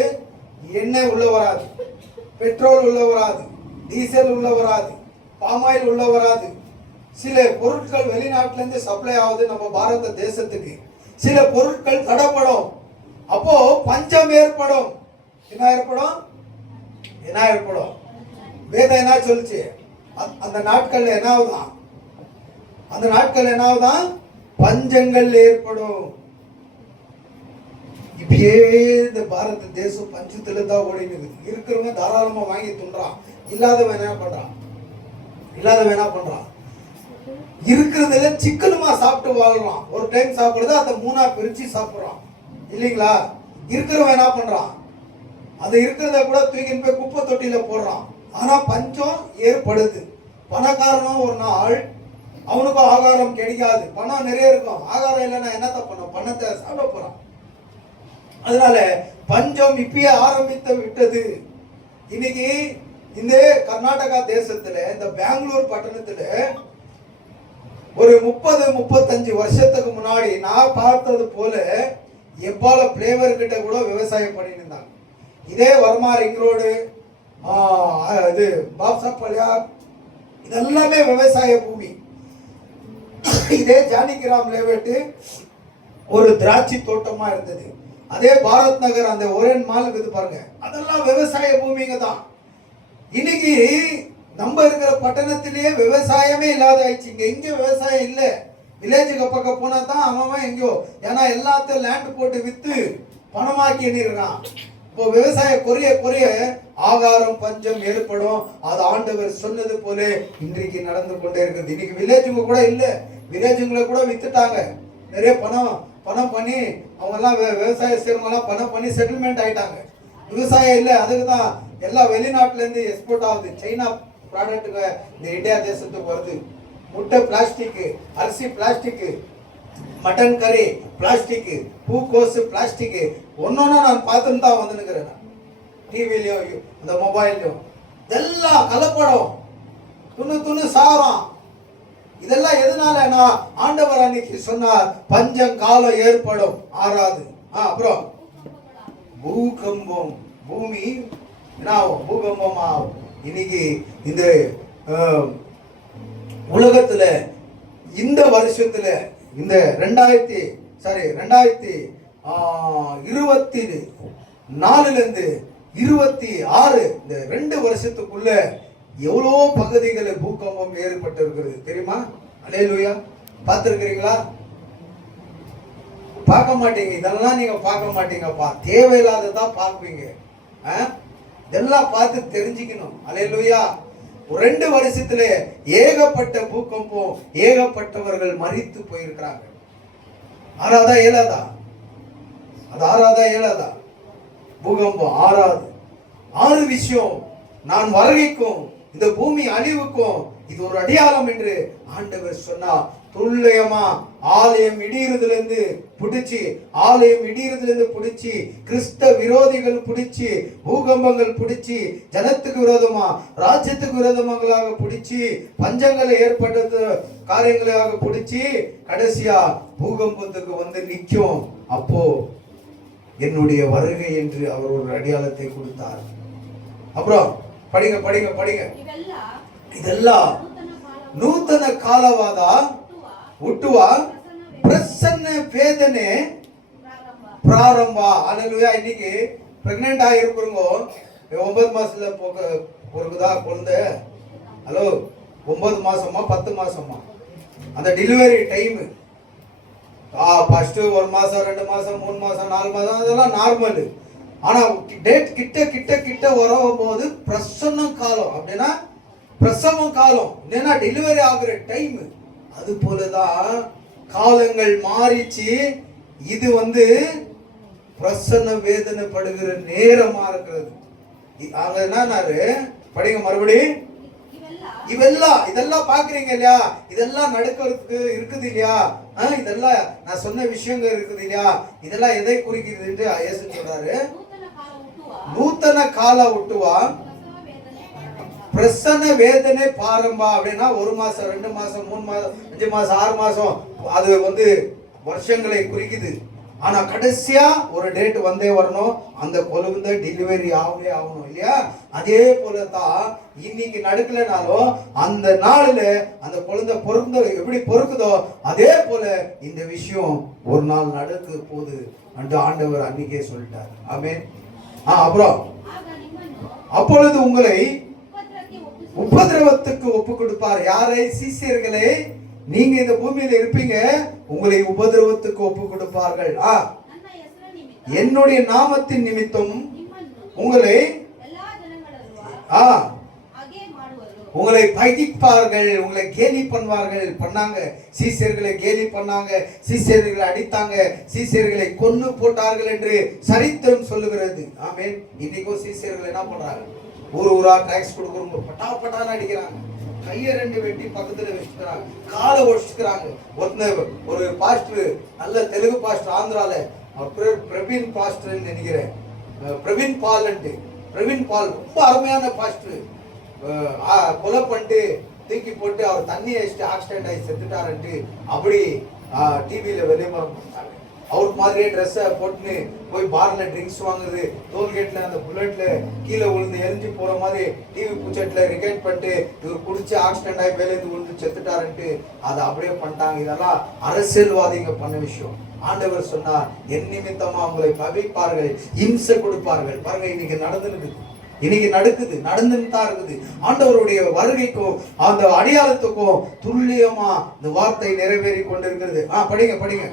எண்ணெய் உள்ள வராது, பெட்ரோல் உள்ள வராது, டீசல் உள்ள வராது, பாமாயில் உள்ள வராது. சில பொருட்கள் வெளிநாட்டுல இருந்து சப்ளை ஆகுது நம்ம பாரத தேசத்துக்கு. சில பொருட்கள் தடைப்படும். அப்போ பஞ்சம் ஏற்படும். என்ன ஏற்படும்? வேதம் என்ன சொல்லுச்சு? அந்த நாட்கள் என்ன ஆகுதான்? பஞ்சங்கள் ஏற்படும். இப்பயே இந்த பாரத தேசம் பஞ்சத்துல தான் ஓடினது. இருக்கிறவங்க தாராளமா வாங்கி துன்றான், இல்லாதவன் என்ன பண்றான்? இருக்கிறதுல சிக்கனமா சாப்பிட்டு வாழ்றான். ஒரு டைம் சாப்பிடுறது அதை 3ஆ பிரிச்சு சாப்பிடுறான் இல்லைங்களா? இருக்கிறவன் என்ன பண்றான்? அது இருக்கிறத கூட தூக்கின்னு போய் குப்பை தொட்டியில போடுறான். ஆனா பஞ்சம் ஏற்படுது. பணக்காரனும் ஒரு நாள் அவனுக்கும் ஆகாரம் கிடைக்காது. பணம் நிறைய இருக்கும், ஆகாரம் இல்லைன்னா என்னத்த பண்ணும்? பணத்தை சாப்பிட போறான். அதனால பஞ்சம் இப்பயே ஆரம்பித்து விட்டது. இன்னைக்கு இந்த கர்நாடகா தேசத்துல, இந்த பெங்களூர் பட்டணத்துல ஒரு 30-35 வருஷத்துக்கு முன்னாடி நான் பார்த்தது போல எப்பால பிளேவர் கிட்ட கூட விவசாயம் பண்ணிட்டு இருந்தாங்க. இதே வர்மா ரிங் ரோடு, இது பாப்சாப்பாளையா, இதெல்லாமே விவசாய பூமி. இதே ஜானகிராம் லேவேட்டு ஒரு திராட்சை தோட்டமா இருந்தது. அதே பாரத் நகர் அந்த ஒரேன் மால் இருக்குது பாருங்க, அதெல்லாம் விவசாய பூமிங்க தான். இன்னைக்கு நம்ம இருக்கிற பட்டணத்திலேயே விவசாயமே இல்லாத ஆயிடுச்சு. இங்க விவசாயம் இல்லை. வில்லேஜுக்கு பக்கம் போனா தான் அவன் எங்கேயோ, ஏன்னா எல்லாத்தையும் லேண்ட் போட்டு வித்து பணமாக்கி இருக்கான். இப்போ விவசாயம் குறைய குறைய ஆகாரம் பஞ்சம் ஏற்படும். அது ஆண்டவர் சொன்னது போல இன்றைக்கு நடந்து கொண்டே இருக்குது. இன்னைக்கு வில்லேஜுங்க கூட இல்லை, வில்லேஜுங்களை கூட வித்துட்டாங்க. நிறைய பணம் பண்ணி அவங்க எல்லாம் விவசாயம் செய்யறவங்கலாம் பணம் பண்ணி செட்டில்மெண்ட் ஆயிட்டாங்க. விவசாயம் இல்லை, அதுக்கு தான் எல்லாம் வெளிநாட்டுல இருந்து எக்ஸ்போர்ட் ஆகுது. சைனா ப்ராடக்ட்டுங்க இந்த இந்தியா தேசத்துக்கு வருது. முட்டை பிளாஸ்டிக், அரிசி பிளாஸ்டிக், மட்டன் கறி பிளாஸ்டிக், பூக்கோசு பிளாஸ்டிக், ஒன்னொன்னா நான் பார்த்துன்னு தான் வந்துருக்கிறேன். டிவிலையும் இந்த மொபைல்லையும் இதெல்லாம் கலப்படம், துணு சாரம். இதெல்லாம் எதனால ஆண்டவர் அன்னைக்கு சொன்னார், பஞ்சம் காலம் ஏற்படும், ஆறாது. அப்புறம் பூகம்பம், பூமி என்ன ஆகும், பூகம்பம் ஆகும். இன்னைக்கு இந்த உலகத்துல இந்த வருஷத்துல இந்த 2024 இருந்து 26 இந்த 2 வருஷத்துக்குள்ள எவ்வளோ பகுதிகளில் பூகம்பம் ஏற்பட்டு இருக்கிறது தெரியுமா? அல்லேலூயா. பார்த்துருக்கிறீங்களா? பார்க்க மாட்டீங்க. இதெல்லாம் நீங்க பார்க்க மாட்டீங்கப்பா. தேவையில்லாததான் பார்ப்பீங்க. இதெல்லாம் பார்த்து தெரிஞ்சுக்கணும். அல்லேலூயா. 2 வருஷத்துல ஏகப்பட்ட பூகம்பம், ஏகப்பட்டவர்கள் மரித்து போயிருக்கிறாங்க. ஆறாதா ஏழாதா? அது ஆறாதா ஏழாதா? பூகம்பம் ஆறாது. 6 விஷயம். நான் வருகைக்கும் இந்த பூமி அழிவுக்கும் இது ஒரு அடையாளம் என்று ஆண்டவர் சொன்னார். துல்லியமா ஆலயம் இடியறதுல இருந்து பிடிச்சி கிறிஸ்த விரோதிகள் பிடிச்சி, பூகம்பங்கள் பிடிச்சி, ஜனத்துக்கு விரோதமா ராஜ்யத்துக்கு விரோதமாகளாக பிடிச்சி, பஞ்சங்களை ஏற்பட்டது காரியங்களாக பிடிச்சி, கடைசியா பூகம்பத்துக்கு வந்து நிற்கும். அப்போ என்னுடைய வருகை என்று அவர் ஒரு அடையாளத்தை கொடுத்தார். அப்புறம் படிங்க படிங்க படிங்க. இதெல்லாம் ನೂತನ ಕಾಲವಾದ ಹುಟ್ಟುವ ಪ್ರಸನ್ನ ವೇದನೆ ಪ್ರಾರಂಭ. அல்லேலூயா. இன்னைக்கு பிரெக்னென்ட் ஆகிருக்கிறவங்க 9 மாசத்துல பிறகுதா குழந்தை. ஹலோ, 9 மாசமா 10 மாசமா அந்த டெலிவரி டைம். ஃபர்ஸ்ட் 1 மாசம் 2 மாசம் 3 மாசம் 4 மாசம் அதெல்லாம் நார்மல். ஆனா டேட் கிட்ட கிட்ட கிட்ட வரும்போது பிரசன்ன காலம், அப்படின்னா பிரசவ காலம், இல்லைன்னா டெலிவரி ஆகுற டைம். அது போலதான் காலங்கள் மாறிச்சு. இது வந்து பிரசன்ன வேதனைப்படுகிற நேரமா இருக்கிறது. என்னன்னாரு படிங்க மறுபடியும். இதெல்லாம் பாக்குறீங்க இல்லையா? இதெல்லாம் நடக்கிறதுக்கு இருக்குது இல்லையா? இதெல்லாம் நான் சொன்ன விஷயங்கள் இருக்குது இல்லையா? இதெல்லாம் எதை குறிக்கிறது என்று இயேசு சொல்றாரு. நூத்தன கால விட்டுவா பிரசன்ன வேதனை பாரம்பா. அப்படின்னா 1 மாசம் 2 மாசம் 3 மாசம் 5 மாசம் 6 மாசம் அது வந்து வருஷங்களை குறிக்குது. ஆனா கடைசியா ஒரு டேட் வந்தே வரணும். அந்த குழந்தை டெலிவரி ஆகணும் இல்லையா? அதே போலதான் இன்னைக்கு நடக்கலனாலும் அந்த நாளில அந்த குழந்தை எப்படி பொறுக்குதோ அதே போல இந்த விஷயம் ஒரு நாள் நடக்க போகுது என்று ஆண்டவர் அன்னைக்கே சொல்லிட்டார். ஆமென். அப்புறம் அப்பொழுது உங்களை உபதிரவத்துக்கு ஒப்பு கொடுப்பார். யாரை? சீஷர்களை. நீங்க இந்த பூமியில இருப்பீங்க, உங்களை உபதிரவத்துக்கு ஒப்பு கொடுப்பார்கள். என்னுடைய நாமத்தின் நிமித்தம் உங்களை பகிப்பார்கள், உங்களை கேலி பண்ணாங்க. சீஷர்களை கேலி பண்ணாங்க, சீஷர்களை அடித்தாங்க, சீஷர்களை கொன்னு போட்டார்கள் என்று சரித்திரம் சொல்லுகிறது. ஆமென். இன்னைக்கும் சீஷர்கள் என்ன பண்றாங்க? ஊரா டாக்ஸ் கொடுக்குறவங்க பட்டான்னு அடிக்கிறாங்க. கையை 2 வெட்டி பக்கத்துல வச்சுக்கிறாங்க, காலை ஒடிச்சுக்கிறாங்க. ஒரு பாஸ்டர், நல்ல தெலுங்கு பாஸ்டர், ஆந்திரால, பிரவீன் பாஸ்டர் நினைக்கிறேன், பிரவீன் பால் ரொம்ப அருமையான பாஸ்டர். கொலை பண்ணிட்டு தூக்கி போட்டு அவர் தண்ணி அடிச்சுட்டு ஆக்சிடென்ட் ஆகி செத்துட்டாருன்ட்டு அப்படி டிவியில விளம்பரம் பண்ணாங்க. அவருக்கு மாதிரியே ட்ரெஸ்ஸை போட்டுன்னு போய் பார்ல ட்ரிங்க்ஸ் வாங்குறது, டோல்கேட்ல அந்த புல்லட்ல கீழே விழுந்து எரிஞ்சு போற மாதிரி டிவி பூச்செட்ல ரிகேட் பண்ணிட்டு இவர் குடிச்சு ஆக்சிடென்ட் ஆகி மேலேருந்து விழுந்து செத்துட்டாருன்ட்டு அதை அப்படியே பண்ணிட்டாங்க. இதெல்லாம் அரசியல்வாதிங்க பண்ண விஷயம். ஆண்டவர் சொன்னார், என் நிமித்தமா அவங்களை பகைப்பார்கள், இம்சை கொடுப்பார்கள். பாருங்க, இன்னைக்கு நடக்குது, நடந்துன்னு தான் இருக்குது. ஆண்டவருடைய வருகைக்கும் அந்த அடையாளத்துக்கும் துல்லியமா இந்த வார்த்தை நிறைவேறி கொண்டிருக்கிறது. படிங்க.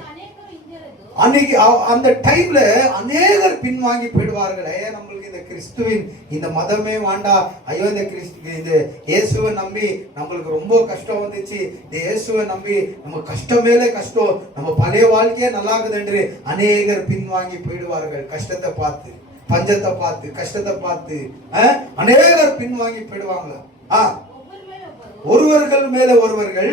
அன்னைக்கு அந்த டைம்ல அநேகர் பின்வாங்கி போயிடுவார்களே. நம்மளுக்கு இந்த கிறிஸ்துவின் இந்த மதமே வேண்டாம், ஐயோ இந்த இயேசுவை நம்பி நம்மளுக்கு ரொம்ப கஷ்டம் வந்துச்சு, இந்த இயேசுவை நம்பி நம்ம கஷ்டம் மேலே கஷ்டம், நம்ம பழைய வாழ்க்கையே நல்லாகுது என்று அநேகர் பின்வாங்கி போயிடுவார்கள். கஷ்டத்தை பார்த்து, பஞ்சத்தை பார்த்து, கஷ்டத்தை பார்த்து அநேகர் பின்வாங்கி போயிடுவாங்களா. ஒருவர்கள் மேல ஒருவர்கள்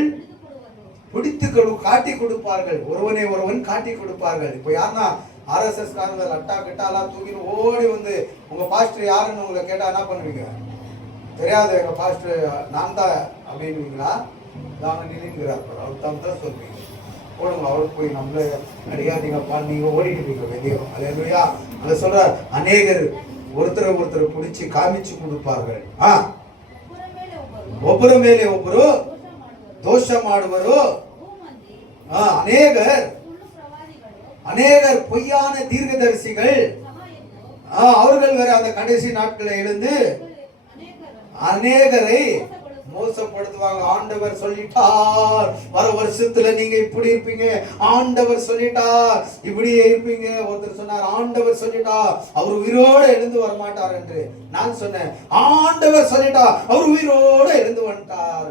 பிடித்து காட்டி கொடுப்பார்கள், ஒருவனை ஒருவன் காட்டி கொடுப்பார்கள். இப்போ யாருன்னா RSS காரங்க லட்டா கிட்டாலாம் தூக்கிட்டு ஓடி வந்து உங்க பாஸ்டர் யாருன்னு உங்களை கேட்டா என்ன பண்ணுவீங்க? தெரியாது, எங்க பாஸ்டர் நான் தான் அப்படின்னுவீங்களா? நாங்கள் நினைக்கிறார், அவர் தான் சொல்வீங்க. போடுங்க, அவருக்கு போய் நம்மள அடியாதீங்கப்பா, நீங்க ஓடிட்டு வெளியே. அல்லேலூயா. அதை சொல்றார், அநேகர் ஒருத்தரை பிடிச்சி காமிச்சு கொடுப்பார்கள். ಒಬ್ಬರ ಮೇಲೆ ಒಬ್ಬರು ದೋಷ ಮಾಡುವರು. அநேகர் பொய்யான தீர்க்கதரிசிகள் அவர்கள் வேற அந்த கடைசி நாட்களை எழுந்து அநேகரை மோசப்படுத்துவாங்க. ஆண்டவர் சொல்லிட்டார், வர வருஷத்துல நீங்க இப்படி இருப்பீங்க, ஆண்டவர் சொல்லிட்டார் இப்படியே இருப்பீங்க. ஒருத்தர் சொன்னார், ஆண்டவர் சொல்லிட்டார் அவர் உயிரோட எழுந்து வரமாட்டார் என்று. நான் சொன்னேன், ஆண்டவர் சொல்லிட்டார் அவர் உயிரோட எழுந்து வந்துட்டார்.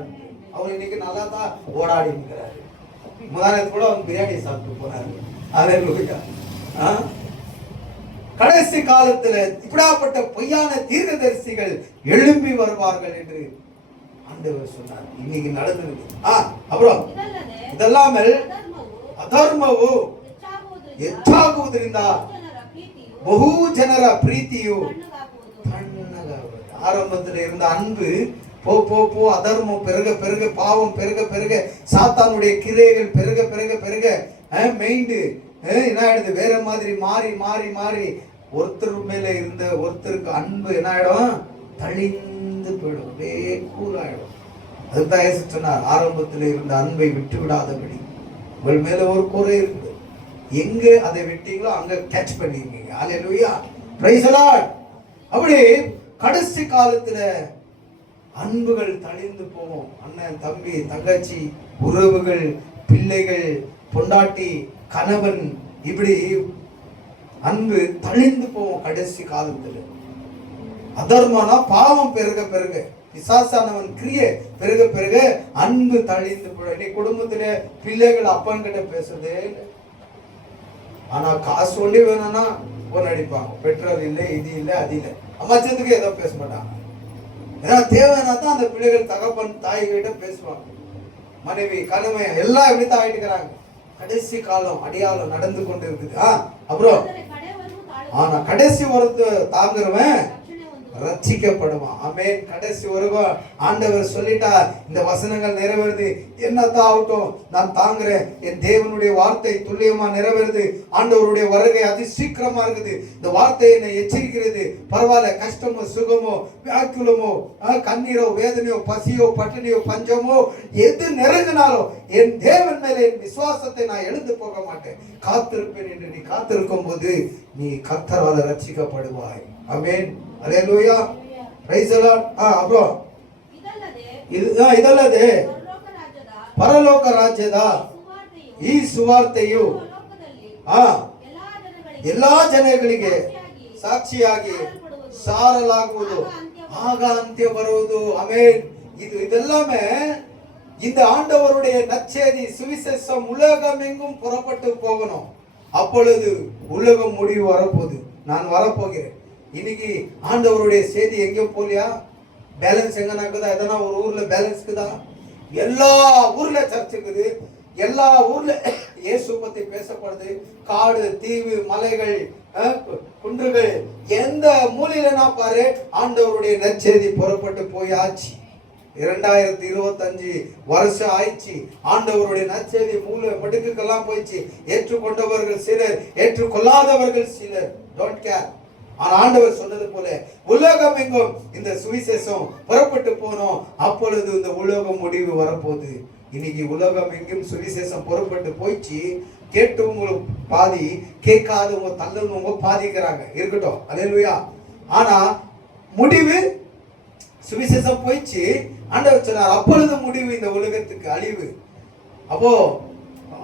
அவர் இன்னைக்கு நல்லா தான் ஓடாடி இருக்கிறாரு. முதானத்து கூட அவங்க பிரியாணி சாப்பிட்டு போறாரு. அல்லேலூயா. கடைசி காலத்துல இப்படிப்பட்ட பொய்யான தீர்க்கதரிசிகள் எழும்பி வருவார்கள் என்று ஆண்டவர் சொன்னார். இன்னைக்கு நடந்துருக்கு. அப்புறம் இதெல்லாம் ಅದರ್ಮವು ಹೆಚ್ಚಾಗುವುದರಿಂದ ಬಹು ಜನರ ಪ್ರೀತಿಯು ஆரம்பத்தில் இருந்த அன்பு போ அதர்மம் பெருக பெருக, பாவம் பெருக பெருக, சாத்தானுடைய கிரைகள் பெருக பெருக பெருக மைண்டு என்ன ஆயிடுது, வேற மாதிரி மாறி மாறி மாறி ஒருத்தர் மேல இருந்த ஒருத்தருக்கு அன்பு என்ன ஆயிடும், தளிந்து போயிடும், அப்படியே கூல் ஆயிடும். அதுதான் இயேசு சொன்னார், ஆரம்பத்தில் இருந்த அன்பை விட்டு விடாதபடி. உங்கள் மேல ஒரு குறை இருக்குது, எங்க அதை விட்டீங்களோ அங்க கேட்ச் பண்ணிருக்கீங்க. அல்லேலூயா, பிரைஸ் தி லார்ட். அப்படி கடைசி காலத்துல அன்புகள் தளிந்து போவோம். அண்ணன், தம்பி, தங்கச்சி, உறவுகள், பிள்ளைகள், பொண்டாட்டி, கணவன், இப்படி அன்பு தளிந்து போவோம் கடைசி காலத்துல. அதர்மனா பாவம் பெருக பெருக, பிசாசானவன் கிரியை பெருக பெருக அன்பு தளிந்து போயிடும். நீ குடும்பத்துல பிள்ளைகள் அப்பன் கிட்ட பேசுறதே இல்லை. ஆனா காசு ஒண்டி வேணும்னா போன் அடிப்பாங்க, பெட்ரோல் இல்லை, இது இல்லை, அது இல்லை, அமைச்சதுக்கு ஏதோ பேச மாட்டாங்க. ஏன்னா தேவைன்னா தான் அந்த பிள்ளைகள் தகப்பன் தாய் கிட்ட பேசுவாங்க. மனைவி, கணவன் எல்லாம் எப்படித்தான் ஆயிட்டுக்கிறாங்க. கடைசி காலம் அடியாளம் நடந்து கொண்டு இருக்குது. அப்புறம் ஆனா கடைசி ஒருத்தர் தாங்குறவன் ரட்சிக்கப்படுவான். ஆமென். கடைசி வருவான். ஆண்டவர் சொல்லிட்டார், இந்த வசனங்கள் நிறைவேறுது, என்னத்தான் ஆகட்டும் நான் தாங்குறேன். என் தேவனுடைய வார்த்தை துல்லியமா நிறைவேறுது. ஆண்டவருடைய வருகை அதி சீக்கிரமா இருக்குது. இந்த வார்த்தை என்னை எச்சரிக்கிறது. பரவாயில்ல, கஷ்டமோ சுகமோ வியாக்குலமோ கண்ணீரோ வேதனையோ பசியோ பட்டினியோ பஞ்சமோ எது நெருங்கினாலும் என் தேவன் மேலே என் விசுவாசத்தை நான் எழுந்து போக மாட்டேன், காத்திருப்பேன் என்று நீ காத்திருக்கும் போது நீ கர்த்தரால் ரட்சிக்கப்படுவாய். ஆமென். அல்லேலூயா, பிரைஸ் தி லார்ட். அப்புறம் ಇದಲ್ಲದೆ ಪರಲೋಕ ರಾಜ್ಯದ ಈ ಸುವಾರ್ತೆಯು ಎಲ್ಲಾ ಜನಗಳಿಗೆ ಸಾಕ್ಷಿಯಾಗಿ ಸಾರಲಾಗುವುದು, ಆಗ ಅಂತ್ಯ ಬರುವುದು. ಆமென். இதெல்லாமே இந்த ஆண்டவருடைய நற்செய்தி சுவிசேஷம் உலகம் எங்கும் புறப்பட்டு போகணும். அப்பொழுது உலகம் முடிவு வரப்போகுது, நான் வரப்போகிறேன். இன்னைக்கு ஆண்டவருடைய செய்தி எங்கேயும் போலியா? பேலன்ஸ் எங்க நடக்குதா? எதனா ஒரு ஊர்ல பேலன்ஸ் இருக்குதா? எல்லா ஊர்ல சர்ச் இருக்குது, எல்லா ஊர்ல இயேசு பத்தி பேசப்படுது. காடு, தீவு, மலைகள், குன்றுகள், எந்த மூலையிலனா பாரு ஆண்டவருடைய நற்செய்தி புறப்பட்டு போயாச்சு. 2025 வருஷம் ஆயிடுச்சு. ஆண்டவருடைய நற்செய்தி மூல மடுக்குக்கெல்லாம் போயிடுச்சு. ஏற்றுக்கொண்டவர்கள் சிலர், ஏற்றுக்கொள்ளாதவர்கள் சிலர். Don't care. ஆனா ஆண்டவர் சொன்னது போல உலகம் எங்கும் இந்த சுவிசேஷம் புறப்பட்டு போனோம். அப்பொழுது இந்த உலகம் முடிவு வரப்போகுது. இன்னைக்கு உலகம் எங்கும் சுவிசேஷம் புறப்பட்டு போயிடுச்சு. கேட்டவங்க பாதி, கேட்காதவங்க தள்ளவங்க பாதிக்கிறாங்க. இருக்கட்டும், அல்லேலூயா. ஆனா முடிவு சுவிசேஷம் போயிடுச்சு. ஆண்டவர் சொன்னார் அப்பொழுது முடிவு இந்த உலகத்துக்கு அழிவு. அப்போ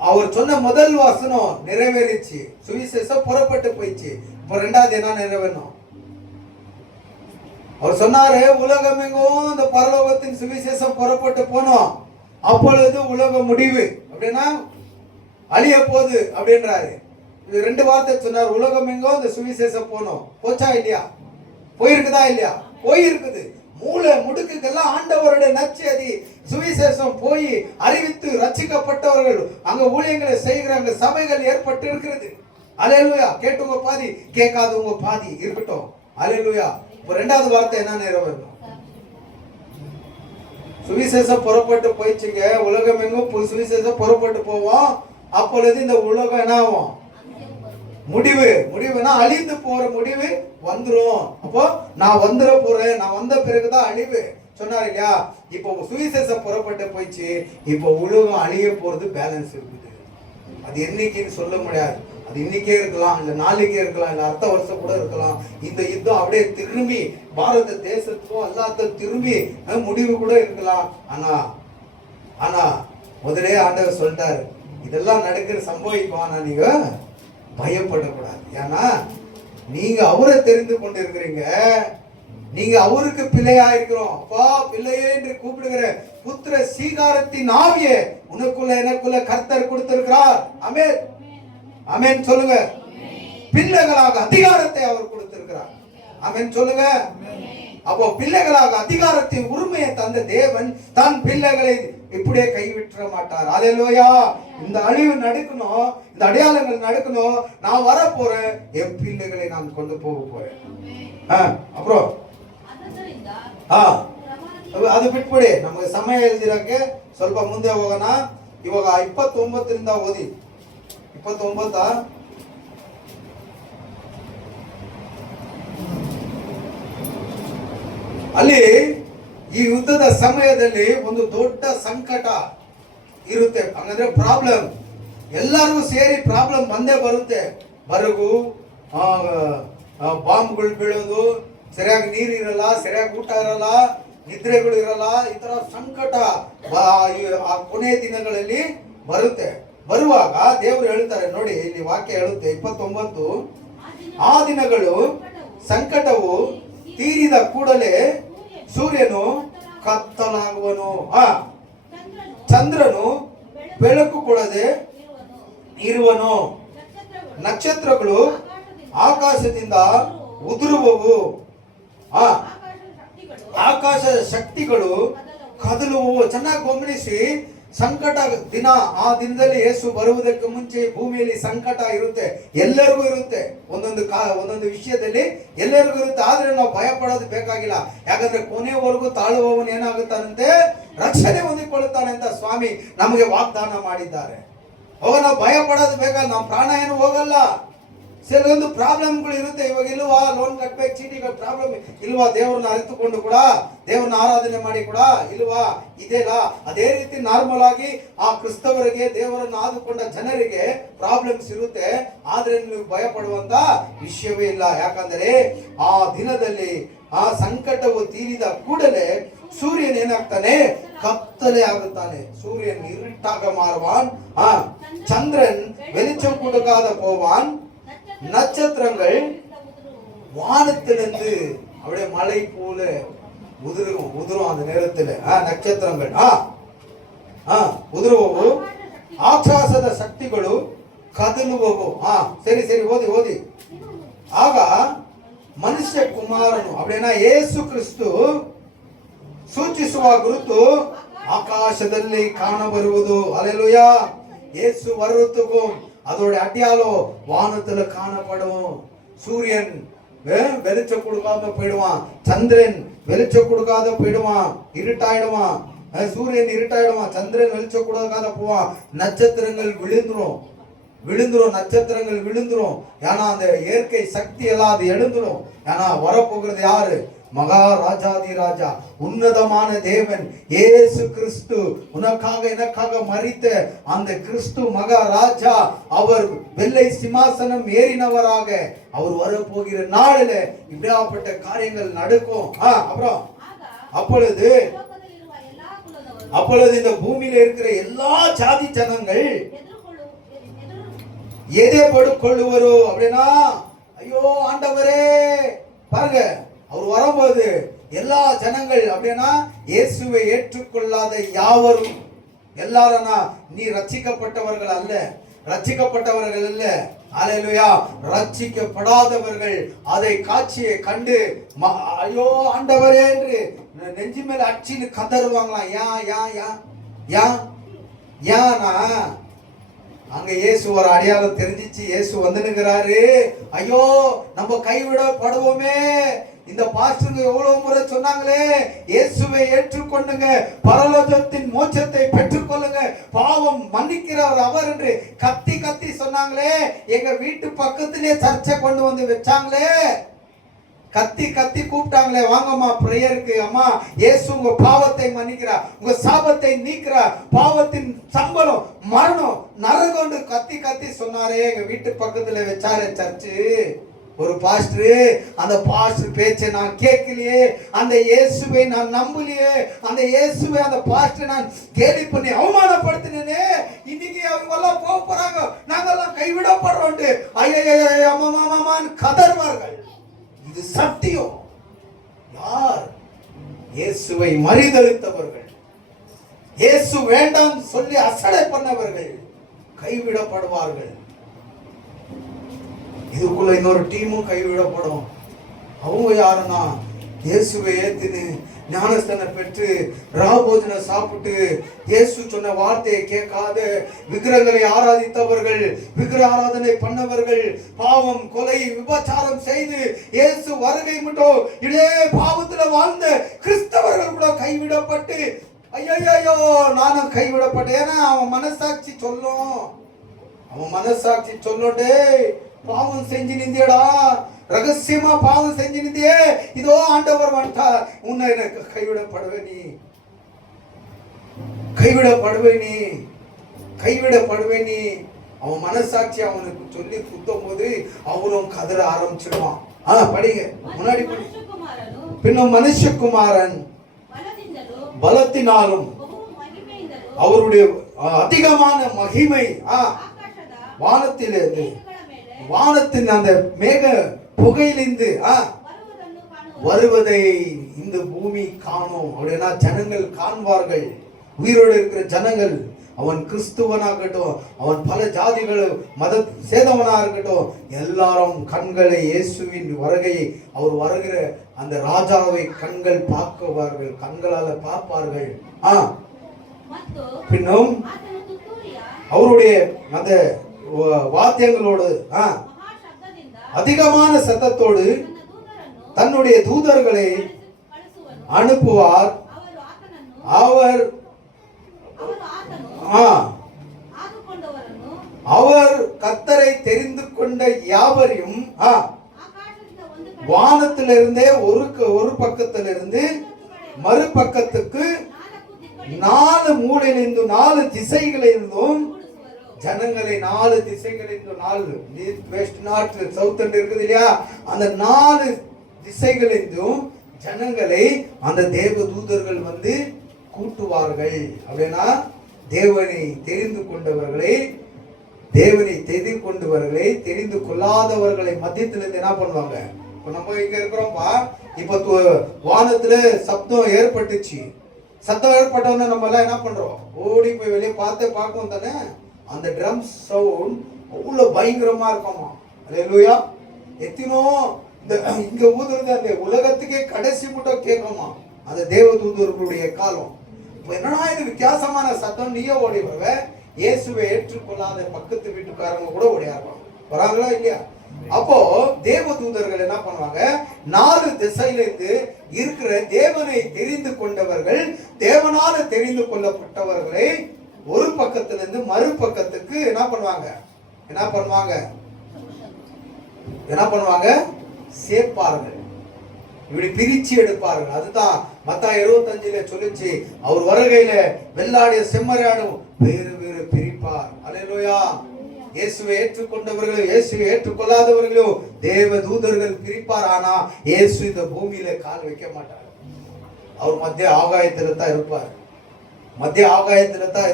அவர் சொன்ன முதல் வசனம் நிறைவேறிச்சு. சுவிசேஷம் புறப்பட்டு போயிடுச்சு. இப்போ ரெண்டாவது என்ன நிறைவேறணும்? அவர் சொன்னாரு உலகம் எங்கும் இந்த பரலோகத்தின் சுவிசேஷம் புறப்பட்டு போனோம். அப்பொழுது உலக முடிவு அப்படின்னா அழிய போகுது அப்படின்றாரு. இது ரெண்டு வார்த்தை சொன்னார். உலகம் எங்கும் இந்த சுவிசேஷம் போனோம். போச்சா இல்லையா? போயிருக்குதா இல்லையா? போயிருக்குது. மூல முடுக்குக்கெல்லாம் ஆண்டவருடைய நற்செய்தி சுவிசேஷம் போய் அறிவித்து ரட்சிக்கப்பட்டவர்கள் அங்க ஊழியங்களை செய்கிறாங்க. சபைகள் ஏற்பட்டு இருக்கிறது. அல்லேலூயா. கேட்டவங்க பாதி, கேட்காதவங்க பாதி. இருக்கட்டும், அல்லேலூயா. இப்போ ரெண்டாவது வார்த்தை என்ன நிறைவேறணும்? சுவிசேஷம் புறப்பட்டு போயிடுச்சுங்க. உலகம் எங்கும் சுவிசேஷம் புறப்பட்டு போவோம். அப்பொழுது இந்த உலகம் என்ன ஆகும்? முடிவு. முடிவுனா அழிந்து போற முடிவு வந்துரும். அப்போ நான் வந்துட போறேன், நான் வந்த பிறகுதான் அழிவு சொன்னாரு இல்லையா? இப்போ சுவிசேஷம் புறப்பட்டு போயிடுச்சு. இப்போ உலகம் அழிய போறது பேலன்ஸ் இருக்குது. அது என்னைக்குன்னு சொல்ல முடியாது. அது இன்னைக்கே இருக்கலாம், இல்ல நாளைக்கே இருக்கலாம், இல்ல அடுத்த வருஷம் கூட இருக்கலாம். இந்த யுத்தம் அப்படியே திரும்பி பாரத தேசத்துக்கும் எல்லாத்தையும் திரும்பி முடிவு கூட இருக்கலாம். ஆனா முதலே ஆண்டவர் சொல்லிட்டாரு இதெல்லாம் நடக்கிற சம்பவிக்கும். ஆனா நீங்க பயப்படக்கூடாது. ஏன்னா நீங்க அவரை தெரிந்து கொண்டு இருக்கிறீங்க. நீங்க அவருக்கு பிள்ளையா இருக்கிறோம். அப்பா பிள்ளையே என்று கூப்பிடுகிற புத்திர சீகாரத்தின் ஆவியே உனக்குள்ள எனக்குள்ள கர்த்தர் கொடுத்திருக்கிறார். ஆமென், ஆமென் சொல்லுங்க. பிள்ளைகளாக அதிகாரத்தை அவர் கொடுத்திருக்கிறார். ஆமென் சொல்லுங்க. அப்போ பிள்ளைகளாக அதிகாரத்தின் உரிமையை தந்த தேவன் தன் பிள்ளைகளை இப்படியே கைவிட்ட மாட்டார். அல்லேலூயா. இந்த அழிவு நடக்கணும், இந்த அடையாளங்கள் நடக்கணும். நான் வர போறேன், என் பிள்ளைகளை நான் கொண்டு போக போறேன். அப்புறம் ಅದು ಬಿಟ್ಬಿಡಿ. ನಮಗೆ ಸಮಯ ಇಲ್ದಿರಕ್ಕೆ ಸ್ವಲ್ಪ ಮುಂದೆ ಹೋಗೋಣ. ಇವಾಗ 29ರಿಂದ ಓದಿ. 29 ಅಲ್ಲಿ ಈ ಯುದ್ಧದ ಸಮಯದಲ್ಲಿ ಒಂದು ದೊಡ್ಡ ಸಂಕಟ ಇರುತ್ತೆ. ಹಂಗಂದ್ರೆ ಪ್ರಾಬ್ಲಮ್ ಎಲ್ಲರಿಗೂ ಸೇರಿ ಪ್ರಾಬ್ಲಮ್ ಬಂದೇ ಬರುತ್ತೆ. ಬರಗು, ಬಾಂಬ್ಗಳು ಬೀಳೋದು, ಸರಿಯಾಗಿ ನೀರು ಇರಲ್ಲ, ಸರಿಯಾಗಿ ಊಟ ಇರಲ್ಲ, ನಿದ್ರೆಗಳು ಇರಲ್ಲ. ಈ ತರ ಸಂಕಟ ಆ ಕೊನೆಯ ದಿನಗಳಲ್ಲಿ ಬರುತ್ತೆ. ಬರುವಾಗ ದೇವರು ಹೇಳ್ತಾರೆ ನೋಡಿ, ಇಲ್ಲಿ ವಾಕ್ಯ ಹೇಳುತ್ತೆ 29, ಆ ದಿನಗಳು ಸಂಕಟವು ತೀರಿದ ಕೂಡಲೇ ಸೂರ್ಯನು ಕತ್ತಲಾಗುವನು, ಚಂದ್ರನು ಬೆಳಕು ಕೊಡದೆ ಇರುವನು, ನಕ್ಷತ್ರಗಳು ಆಕಾಶದಿಂದ ಉದುರುವವು, ಆಕಾಶದ ಶಕ್ತಿಗಳು ಕದಲುವವು. ಚೆನ್ನಾಗಿ ಗಮನಿಸಿ. ಸಂಕಟ ದಿನ, ಆ ದಿನದಲ್ಲಿ ಯೇಸು ಬರುವುದಕ್ಕೆ ಮುಂಚೆ ಭೂಮಿಯಲ್ಲಿ ಸಂಕಟ ಇರುತ್ತೆ. ಎಲ್ಲರಿಗೂ ಇರುತ್ತೆ. ಒಂದೊಂದು ವಿಷಯದಲ್ಲಿ ಎಲ್ಲರಿಗೂ ಇರುತ್ತೆ. ಆದ್ರೆ ನಾವು ಭಯ ಪಡೋದು ಬೇಕಾಗಿಲ್ಲ. ಯಾಕಂದ್ರೆ ಕೊನೆಯವರೆಗೂ ತಾಳುವವನು ಏನಾಗುತ್ತಾನಂತೆ? ರಕ್ಷಣೆ ಹೊಂದಿಕೊಳ್ಳುತ್ತಾನೆ ಅಂತ ಸ್ವಾಮಿ ನಮಗೆ ವಾಗ್ದಾನ ಮಾಡಿದ್ದಾರೆ. ನಾವು ಭಯ ಪಡೋದು ಬೇಕಾಗಿಲ್ಲ. ನಮ್ಮ ಪ್ರಾಣ ಏನು ಹೋಗಲ್ಲ. ಕೆಲವೊಂದು ಪ್ರಾಬ್ಲಮ್ಗಳು ಇರುತ್ತೆ. ಇವಾಗ ಇಲ್ವಾ ಲೋನ್ ಕಟ್ಬೇಕು, ಚೀಟಿಗಳ ಪ್ರಾಬ್ಲಮ್ ಇಲ್ವಾ? ದೇವ್ರನ್ನ ಅರಿತುಕೊಂಡು ಕೂಡ ದೇವ್ರನ್ನ ಆರಾಧನೆ ಮಾಡಿ ಕೂಡ ಇಲ್ವಾ? ಇದೆಲ್ಲ ಅದೇ ರೀತಿ ನಾರ್ಮಲ್ ಆಗಿ ಆ ಕ್ರಿಸ್ತವರಿಗೆ, ದೇವರನ್ನು ಆದುಕೊಂಡ ಜನರಿಗೆ ಪ್ರಾಬ್ಲಮ್ಸ್ ಇರುತ್ತೆ. ಆದ್ರೆ ನೀವು ಭಯ ಪಡುವಂತ ವಿಷಯವೇ ಇಲ್ಲ. ಯಾಕಂದ್ರೆ ಆ ದಿನದಲ್ಲಿ ಆ ಸಂಕಟವು ತೀರಿದ ಕೂಡಲೇ ಸೂರ್ಯನ್ ಏನಾಗ್ತಾನೆ? ಕತ್ತಲೆ ಆಗುತ್ತಾನೆ. ಸೂರ್ಯನ್ இருட்டாக மாறுவான், சந்திரன் வெளிச்சம் கொடுக்காத போவான், நட்சத்திரங்கள் வானத்திலிருந்து அப்படியே மழை போல உதிரும் அந்த நேரத்தில் நட்சத்திரங்கள் ಉದುರುವವು, ಆಕಾಶದ ಶಕ್ತಿಗಳು ಕದಲುವವು. ಸರಿ ಸರಿ ಓದಿ ಓದಿ. ಆಗ ಮನುಷ್ಯ ಕುಮಾರನು அப்படின்னா ಯೇಸು ಕ್ರಿಸ್ತು ಸೂಚಿಸುವ ಗುರುತು ஆகாசದಲ್ಲಿ காணவருவது. அல்லேலூயா. இயேசு வர்றதுக்கும் அதோட அடையாளம் வானத்துல காணப்படும். சூரியன் வெளிச்சம் கொடுக்காம போயிடுவான். சந்திரன் வெளிச்சம் கொடுக்காத போயிடுவான், இருட்டாயிடுவான். சூரியன் இருட்டாயிடுவான், சந்திரன் வெளிச்சம் கொடுக்காத போவான். நட்சத்திரங்கள் விழுந்துரும், நட்சத்திரங்கள் விழுந்துரும். ஏன்னா அந்த இயற்கை சக்தி எல்லாம் அது எழுந்துரும். ஏன்னா வரப்போகிறது யாரு? மகாராஜாதி ராஜா, உன்னதமான தேவன் இயேசு கிறிஸ்து. உனக்காக எனக்காக மரித்த அந்த கிறிஸ்து மகாராஜா, அவர் வெள்ளை சிம்மாசனம் ஏறினவராக அவர் வரப்போகிற நாளில் இப்படியாப்பட்ட காரியங்கள் நடக்கும். அப்புறம் அப்பொழுது இந்த பூமியில இருக்கிற எல்லா ஜாதி ஜனங்கள் எதிர்கொள்ளுவரோ அப்படின்னா, ஐயோ ஆண்டவரே பாருங்க, அவர் வரும்போது எல்லா ஜனங்கள் அப்படின்னா இயேசுவை ஏற்றுக்கொள்ளாத யாவரும், எல்லாரும் நீ ரட்சிக்கப்பட்டவர்கள் அல்ல, ரட்சிக்கப்பட்டவர்கள் அல்ல, அல்லேலூயா, ரட்சிக்கப்படாதவர்கள் அதை காட்சியை கண்டு ஐயோ ஆண்டவரே என்று நெஞ்சு மேல அச்சின்னு கதறுவாங்களாம். ஏன்னா அங்க இயேசு ஒரு அடையாளம் தெரிஞ்சிச்சு. இயேசு வந்துனுங்கிறாரு. ஐயோ நம்ம கைவிடப்படுவோமே, இந்த பாஸ்டருங்க எவ்வளவு முறை சொன்னாங்களே, இயேசுவை ஏற்றுக்கொண்டுங்க, பரலோகத்தின் மோட்சத்தை பெற்றுக்கொள்ளுங்க, பாவம் மன்னிக்கிறவர் அவர் என்று கத்தி கத்தி சொன்னாங்களே. எங்க வீட்டு பக்கத்திலே சர்ச்சை கொண்டு வந்து வச்சாங்களே, கத்தி கத்தி கூப்பிட்டாங்களே, வாங்கம்மா பிரேயருக்கு, அம்மா இயேசு உங்க பாவத்தை மன்னிக்கிறார், உங்க சாபத்தை நீக்கிறார், பாவத்தின் சம்பளம் மரணம் நரகம்னு கத்தி கத்தி சொன்னாரே. எங்க வீட்டு பக்கத்துல வச்சாரே சர்ச்சு ஒரு பாஸ்டர். அந்த பாஸ்டர் பேச்சை நான் கேட்கலையே, அந்த இயேசுவை நான் நம்பலையே, அந்த இயேசுவை அந்த பாஸ்டர் நான் கேலி பண்ணி அவமானப்படுத்தினேனே. இன்னைக்கு அவங்க எல்லாம் போக போறாங்க, நாங்கெல்லாம் கைவிடப்படுறோம், ஐயா அம்மான்னு கதறுவார்கள். இது சத்தியம். யார்? இயேசுவை மறுதலித்தவர்கள், இயேசு வேண்டாம் சொல்லி அசடை பண்ணவர்கள் கைவிடப்படுவார்கள். இதுக்குள்ள இன்னொரு டீமும் கைவிடப்படும். அவங்க யாருன்னா, இயேசுவை ஏத்தின்னு ஞானஸ்தானம் பெற்று ராபோஜனை சாப்பிட்டு இயேசு சொன்ன வார்த்தையை கேட்காத விக்கிரகங்களை ஆராதித்தவர்கள், விக்கிர ஆராதனை பண்ணவர்கள், பாவம் கொலை விபச்சாரம் செய்து இயேசு வருகை மட்டும் இதே பாவத்துல வாழ்ந்த கிறிஸ்தவர்கள் கூட கைவிடப்பட்டு, ஐயோ நானும் கைவிடப்பட்டேன். ஏன்னா அவன் மனசாட்சி சொல்லும், அவன் மனசாட்சி சொல்லட்டே, பாவம் செஞ்சு நிந்தியடா, ரகசியமா பாவம் செஞ்சு நிந்தியே, இதோ ஆண்டவர் வந்துட்டா, உன்னை எனக்கு கைவிடப்படுவே நீ, கைவிடப்படுவே நீ. அவன் மனசாட்சி அவனுக்கு சொல்லி குத்தும் போது அவனும் கதற ஆரம்பிச்சிடுவான். படிங்க, முன்னாடி படி. பின்னும் மனுஷகுமாரன் பலத்தினாலும் அவருடைய அதிகமான மகிமை வானத்தின் அந்த மேக புகையிலிருந்து வருவதை இந்த பூமி காணும் அப்படின்னா ஜனங்கள் காண்பார்கள். உயிரோடு இருக்கிற ஜனங்கள், அவன் கிறிஸ்துவனாகட்டும், அவன் பல ஜாதிகள் மத சேதவனா இருக்கட்டும், எல்லாரும் கண்களை இயேசுவின் வருகையை, அவர் வருகிற அந்த ராஜாவை கண்கள் பார்க்குவார்கள், கண்களால பார்ப்பார்கள். பின்னும் அவருடைய அந்த வாத்தியங்களோடு அதிகமான சத்தத்தோடு தன்னுடைய தூதர்களை அனுப்புவார். அவர் கர்த்தரை தெரிந்து கொண்ட யாவரையும் வானத்திலிருந்தே ஒரு பக்கத்திலிருந்து மறுபக்கத்துக்கு 4 மூலையிலிருந்து 4 திசைகளிலிருந்தும் ஜனங்களை 4 திசைகளிலிருந்து 4 வெஸ்ட் நார்த் சவுத் இருக்குது இல்லையா, அந்த 4 திசைகளிலிருந்தும் ஜனங்களை அந்த தேவ தூதர்கள் வந்து கூட்டுவார்கள். அப்படின்னா தேவனை தெரிந்து கொண்டவர்களை தெரிந்து கொள்ளாதவர்களை மத்தியத்திலிருந்து என்ன பண்ணுவாங்க. இப்ப நம்ம இங்க இருக்கிறோம்ப்பா, இப்ப வானத்துல சப்தம் ஏற்பட்டுச்சு, சத்தம் ஏற்பட்டவன நம்ம எல்லாம் என்ன பண்றோம், ஓடி போய் வெளியே பார்க்கணும் தானே. அந்த ட்ரம் சவுண்ட் அவ்வளவு பயங்கரமா இருக்குமா. அல்லேலூயா. எத்தனோ இந்த இங்க ஊதுறது அந்த உலகத்துக்கே கடைசி மட்டும் கேட்குமா அந்த தேவ தூதர்களுடைய காலம். என்னன்னா இது வித்தியாசமான சத்தம், நீயே ஓடி வருவ. இயேசுவை ஏற்றுக்கொள்ளாத பக்கத்து வீட்டுக்காரங்க கூட ஓடியாருவாங்க, வராங்களா இல்லையா? அப்போ தேவ தூதர்கள் என்ன பண்ணுவாங்க, 4 திசையிலிருந்து இருக்கிற தேவனை தெரிந்து கொண்டவர்கள், தேவனால தெரிந்து கொள்ளப்பட்டவர்களை ஒரு பக்கத்திலிருந்து மறுபக்கத்துக்கு என்ன பண்ணுவாங்க சேர்ப்பார்கள், இப்படி பிரிச்சு எடுப்பார்கள். அதுதான் மத்தாய் 25 சொல்லிச்சு, அவர் வருகையில வெள்ளாடிய செம்மறியாடும் வேறு வேறு பிரிப்பார். அல்லேலூயா. இயேசுவை ஏற்றுக்கொண்டவர்களும் இயேசுவை ஏற்றுக்கொள்ளாதவர்களும் தேவ தூதர்கள் பிரிப்பார். ஆனா இயேசு இந்த பூமியில கால் வைக்க மாட்டார். அவர் மத்திய ஆகாயத்துல தான்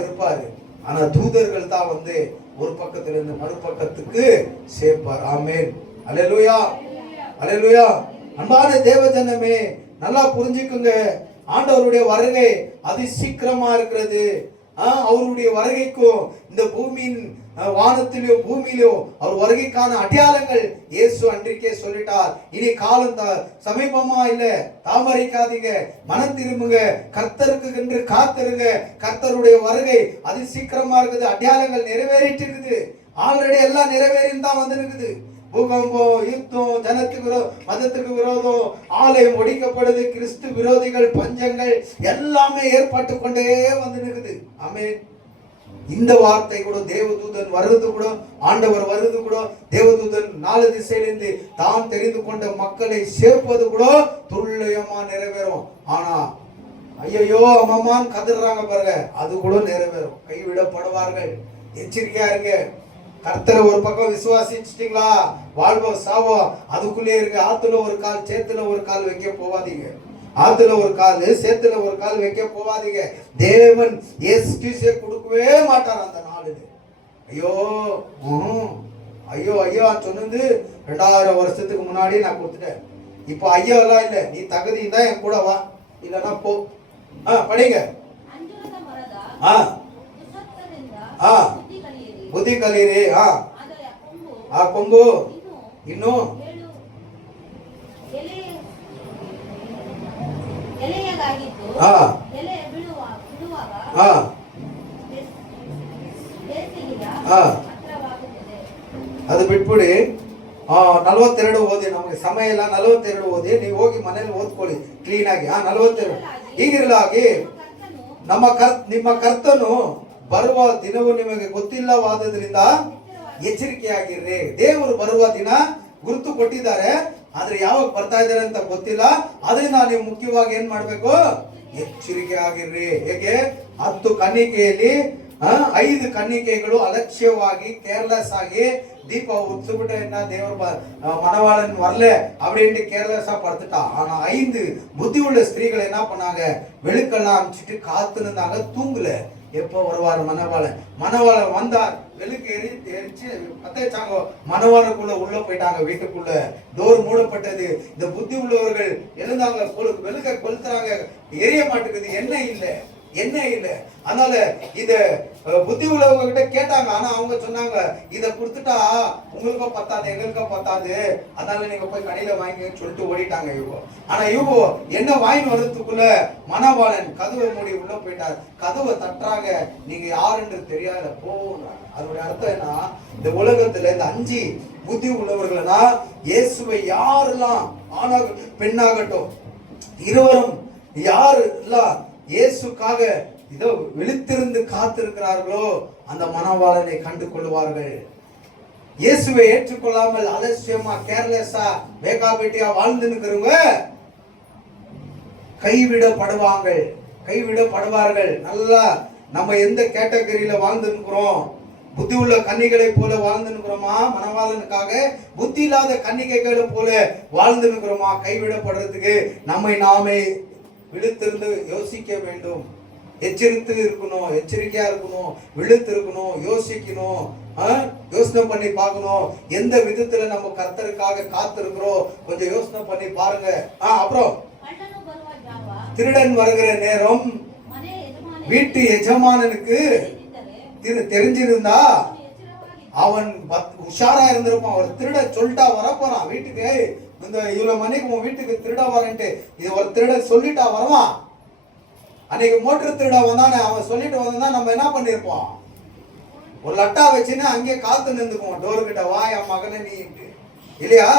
இருப்பாரு. ஆனா தூதர்கள் தான் ஒரு பக்கத்திலிருந்து மறுபக்கத்துக்கு சேர்ப்பார். ஆமென். அல்லேலூயா, அல்லேலூயா. அன்பான தேவ ஜனமே, நல்லா புரிஞ்சுக்குங்க, ஆண்டவருடைய வருகை அதி சீக்கிரமா இருக்கிறது. அவருடைய வருகைக்கும் இந்த பூமியின் வானத்திலோ பூமியிலோ அவர் வருகைக்கான அடையாளங்கள் இயேசு அன்றைக்கே சொல்லிட்டார். இனி காலம் சமீபமா இல்ல, தாமரிக்காதீங்க, மனம் திரும்புங்க, கர்த்தருக்கு என்று காத்திருங்க. கர்த்தருடைய வருகை அதி சீக்கிரமா இருக்குது. அடையாளங்கள் நிறைவேறிட்டு இருக்குது. ஆல்ரெடி எல்லாம் நிறைவேறின்னு தான் இருக்குது. பூகம்பம், யுத்தம், ஜனத்துக்கு மதத்துக்கு விரோதம், ஆலயம் ஒடிக்கப்படுது, கிறிஸ்து விரோதிகள், பஞ்சங்கள் எல்லாமே ஏற்பட்டு கொண்டே இருக்குது. ஆமென். இந்த வார்த்தை கூட தேவதூதன் வருது கூட, ஆண்டவர் வருது கூட, தேவதூதன் 4 திசையிலிருந்து தான் தெரிந்து கொண்ட மக்களை சேர்ப்பது கூட துல்லியமா நிறைவேறும். ஆனா ஐயோ அம்மான்னு கதறாங்க பாருங்க, அது கூட நிறைவேறும். கைவிடப்படுவார்கள். எச்சரிக்கையா இருங்க. கர்த்தரை ஒரு பக்கம் விசுவாசிச்சிட்டீங்களா, வாழ்வோ சாவோ அதுக்குள்ளே இருங்க. ஆத்துல ஒரு கால் சேத்துல ஒரு கால் வைக்க போவாதீங்க. ஆத்துல ஒரு கால் சேத்துல ஒரு கால் வைக்க போவாதீங்க. தேவன் எக்ஸ்கியூஸே கொடுக்கவே மாட்டார் அந்த நாள். ஐயோ ஐயோ ஐயோ சொன்னது 2000 வருஷத்துக்கு முன்னாடி நான் கொடுத்துட்டேன். இப்போ ஐயோ எல்லாம் இல்ல, நீ தகுதி தான் என் கூட வா, இல்லன்னா போ. படிங்க. புத்தி கலீரி. கொம்பு இன்னும் ಅದು ಬಿಟ್ಬಿಡಿ. 42 ಓದಿ, ನಮಗೆ ಸಮಯ ಇಲ್ಲ. 42 ಓದಿ, ನೀವು ಹೋಗಿ ಮನೇಲಿ ಓದ್ಕೊಳ್ಳಿ ಕ್ಲೀನ್ ಆಗಿ. 42 ಹೀಗಿರಲಾಗಿ ನಿಮ್ಮ ಕರ್ತನು ಬರುವ ದಿನವು ನಿಮಗೆ ಗೊತ್ತಿಲ್ಲವಾದ್ದರಿಂದ ಎಚ್ಚರಿಕೆಯಾಗಿರ್ರಿ. ದೇವರು ಬರುವ ದಿನ ಗುರುತು ಕೊಟ್ಟಿದ್ದಾರೆ, ಆದ್ರೆ ಯಾವಾಗ ಬರ್ತಾ ಇದ್ದಾರೆ ಅಂತ ಗೊತ್ತಿಲ್ಲ. ಅದರಿಂದ ನೀವು ಮುಖ್ಯವಾಗಿ ಏನ್ ಮಾಡ್ಬೇಕು, ಎಚ್ಚರಿಕೆ ಆಗಿರ್ರಿ. ಹೇಗೆ 10 ಕನ್ನಿಕೆಯಲ್ಲಿ 5 ಕನ್ನಿಕೆಗಳು ಅಲಕ್ಷ್ಯವಾಗಿ ಕೇರ್ಲೆಸ್ ಆಗಿ தீப உத்துவிட்ட என்ன தேவர் மணவாளன் வரல அப்படின்ட்டு கேர்லெஸ்ஸா படுத்துட்டா. ஆனா 5 புத்தி உள்ள ஸ்திரீகள் என்ன பண்ணாங்க, வெளுக்கெல்லாம் அமிச்சிட்டு காத்து இருந்தாங்க, தூங்கல. எப்போ வருவார் மணவாளன்? மணவாளன் வந்தார், வெளுக்கு எரிச்சு பத்தாச்சாங்க. மணவாளனுக்குள்ள உள்ள போயிட்டாங்க. வீட்டுக்குள்ள டோர் மூடப்பட்டது. இந்த புத்தி உள்ளவர்கள் எழுந்தாங்க, வெளுக்க கொளுத்துறாங்க, எரிய மாட்டேங்குது, என்ன இல்லை. அதனால இத புத்தி உள்ளவங்க கிட்ட கேட்டாங்க. ஆனா அவங்க சொன்னாங்க, இத கொடுத்துட்டா உங்களுக்கும் பத்தாது, எங்களுக்கும் பத்தாது, அதனால நீங்க போய் கடையில வாங்கின்னு சொல்லிட்டு ஓடிட்டாங்க இவங்க. ஆனா இவங்க என்ன வாங்கி வர்றதுக்குள்ள மணவாளன் கதவை மூடி உள்ள போயிட்டார். கதவை தட்டுறாங்க, நீங்க யாருன்னு தெரியாத போனாங்க. அதோட அர்த்தம் என்ன, இந்த உலகத்துல இந்த 5 புத்தி உள்ளவர்கள்னா இயேசுவை யாரெல்லாம் ஆணாகட்டும் பெண்ணாகட்டும் இருவரும் யாரெல்லாம் இயேசுக்காக இதோ விழித்திருந்து காத்திருக்கிறார்களோ அந்த மணவாளனை கண்டு கொள்வார்கள். இயேசுவை ஏற்றுக்கொள்ளாமல் அலட்சியமா கேர்லெஸ்ஸா வேகாபேட்டியா வாழ்ந்துருக்கிறவங்க கைவிடப்படுவார்கள். நல்லா நம்ம எந்த கேட்டகரியில வாழ்ந்துருக்கிறோம்? புத்தி உள்ள கன்னிகளை போல வாழ்ந்துருக்கிறோமா? மணவாளனுக்காக புத்தி இல்லாத கன்னிகைகளை போல வாழ்ந்துருக்கிறோமா? கைவிடப்படுறதுக்கு நம்மை நாமே விழித்திருந்து யோசிக்க வேண்டும். எச்சரித்து இருக்கணும், எச்சரிக்கையா இருக்கணும், விழித்து இருக்கணும், யோசிக்கணும், யோசனை பண்ணி பார்க்கணும். எந்த விதத்துல நம்ம கர்த்தருக்காக காத்திருக்கிறோம் கொஞ்சம் யோசனை பண்ணி பாருங்க. அப்புறம் திருடன் வருகிற நேரம் வீட்டு எஜமானனுக்கு தெரிஞ்சிருந்தா அவன் உஷாரா இருந்திருப்பான். ஒரு திருட சொல்லிட்டா வரப்போறான் வீட்டுக்கு, இந்த இவ்வளவு மணிக்கு உன் வீட்டுக்கு திருட வரன்ட்டு இது ஒரு திருட சொல்லிட்டா வருவான். அன்னைக்கு மோட்டர் திருட வந்தானே, அவன் சொல்லிட்டு வந்தா நம்ம என்ன பண்ணிருப்போம், ஒரு லட்டா வச்சுன்னு அங்கே காத்து நின்றுக்குவோம் டோரு கிட்ட, வா என் மகனை நீ இல்லையா?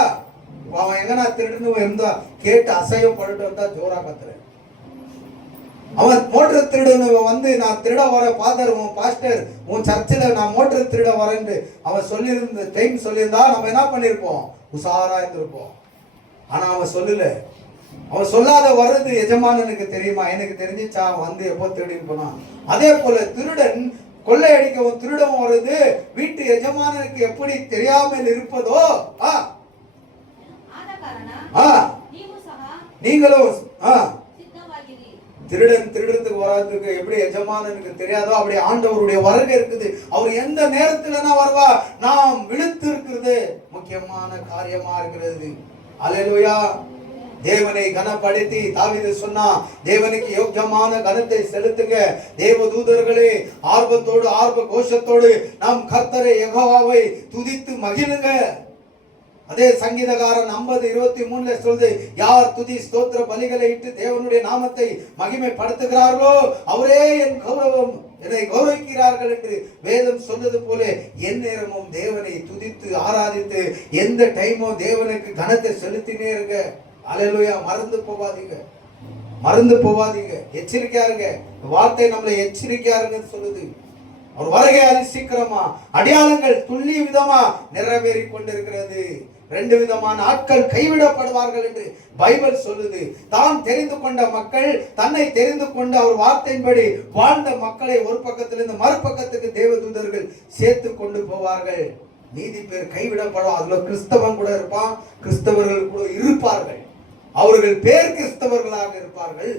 அவன் எங்கன்னா திருடுன்னு இருந்தா கேட்டு அசையப்பட்டு வந்தா ஜோரா கத்துற. அவன் மோட்டர் திருடுன்னு வந்து நான் திருட வரேன் ஃபாதர், உன் பாஸ்டர், உன் சர்ச்சில் நான் மோட்டர் திருட வரேன்னு அவன் சொல்லியிருந்த டைம் சொல்லியிருந்தா நம்ம என்ன பண்ணியிருப்போம்? உஷாரா இருந்திருப்போம். ஆனா அவன் சொல்லல. அவன் சொல்லாத வர்றது எஜமானனுக்கு தெரியுமா? எனக்கு தெரிஞ்சிச்சா வந்து எப்போ திருடின்னு போனான். அதே போல திருடன் கொள்ளையடிக்கவும் திருடவும் வருது வீட்டு எஜமானனுக்கு எப்படி தெரியாமல் இருப்பதோ நீங்களும் திருடன் திருடத்துக்கு வராதுக்கு எப்படி எஜமானனுக்கு தெரியாதோ அப்படி ஆண்டவருடைய வருகை இருக்குது. அவர் எந்த நேரத்துல வருவா நாம் விழுத்து இருக்கிறது முக்கியமான காரியமா இருக்கிறது. அல்லேலூயா. தேவனை கனப்படுத்தி தாவீது சொன்னா, தேவனுக்கு யோக்கியமான கனத்தை செலுத்துங்க தேவதூதர்களே, ஆர்வத்தோடு ஆர்வ கோஷத்தோடு நாம் கர்த்தரை யெகோவாவை துதித்து மகிழுங்க. அதே சங்கீதக்காரன் 50:23 சொல்லுது, யார் துதி ஸ்தோத்திர பலிகளை இட்டு தேவனுடைய நாமத்தை மகிமைப்படுத்துகிறார்களோ அவரே என் கௌரவம், என்னை கௌரவிக்கிறார்கள் என்று வேதம் சொன்னது போல என் நேரமும் தேவனை துதித்து ஆராதித்து எந்த டைமும் தேவனுக்கு கனத்தை செலுத்தினே இருங்க. அல்லேலூயா. மறந்து போவாதீங்க, மறந்து போவாதீங்க. எச்சரிக்கையா இருங்க. வார்த்தை நம்மளை எச்சரிக்கையா இருங்கன்னு சொல்லுது. அவர் வருகை அது சீக்கிரமா அடையாளங்கள் துல்லிய விதமா நிறைவேறி கொண்டிருக்கிறது. 2 விதமான ஆட்கள் கைவிடப்படுவார்கள் என்று பைபிள் சொல்லுது. தான் தெரிந்து கொண்ட மக்கள், தன்னை தெரிந்து கொண்டு அவர் வார்த்தையின்படி வாழ்ந்த மக்களை ஒரு பக்கத்திலிருந்து மறுபக்கத்துக்கு தேவதூதர்கள் சேர்த்து கொண்டு போவார்கள். நீதி பேர் கைவிடப்படும். அதுல கிறிஸ்தவன் கூட இருப்பான், கிறிஸ்தவர்கள் கூட இருப்பார்கள். அவர்கள் பேர் கிறிஸ்தவர்களாக இருப்பார்கள்,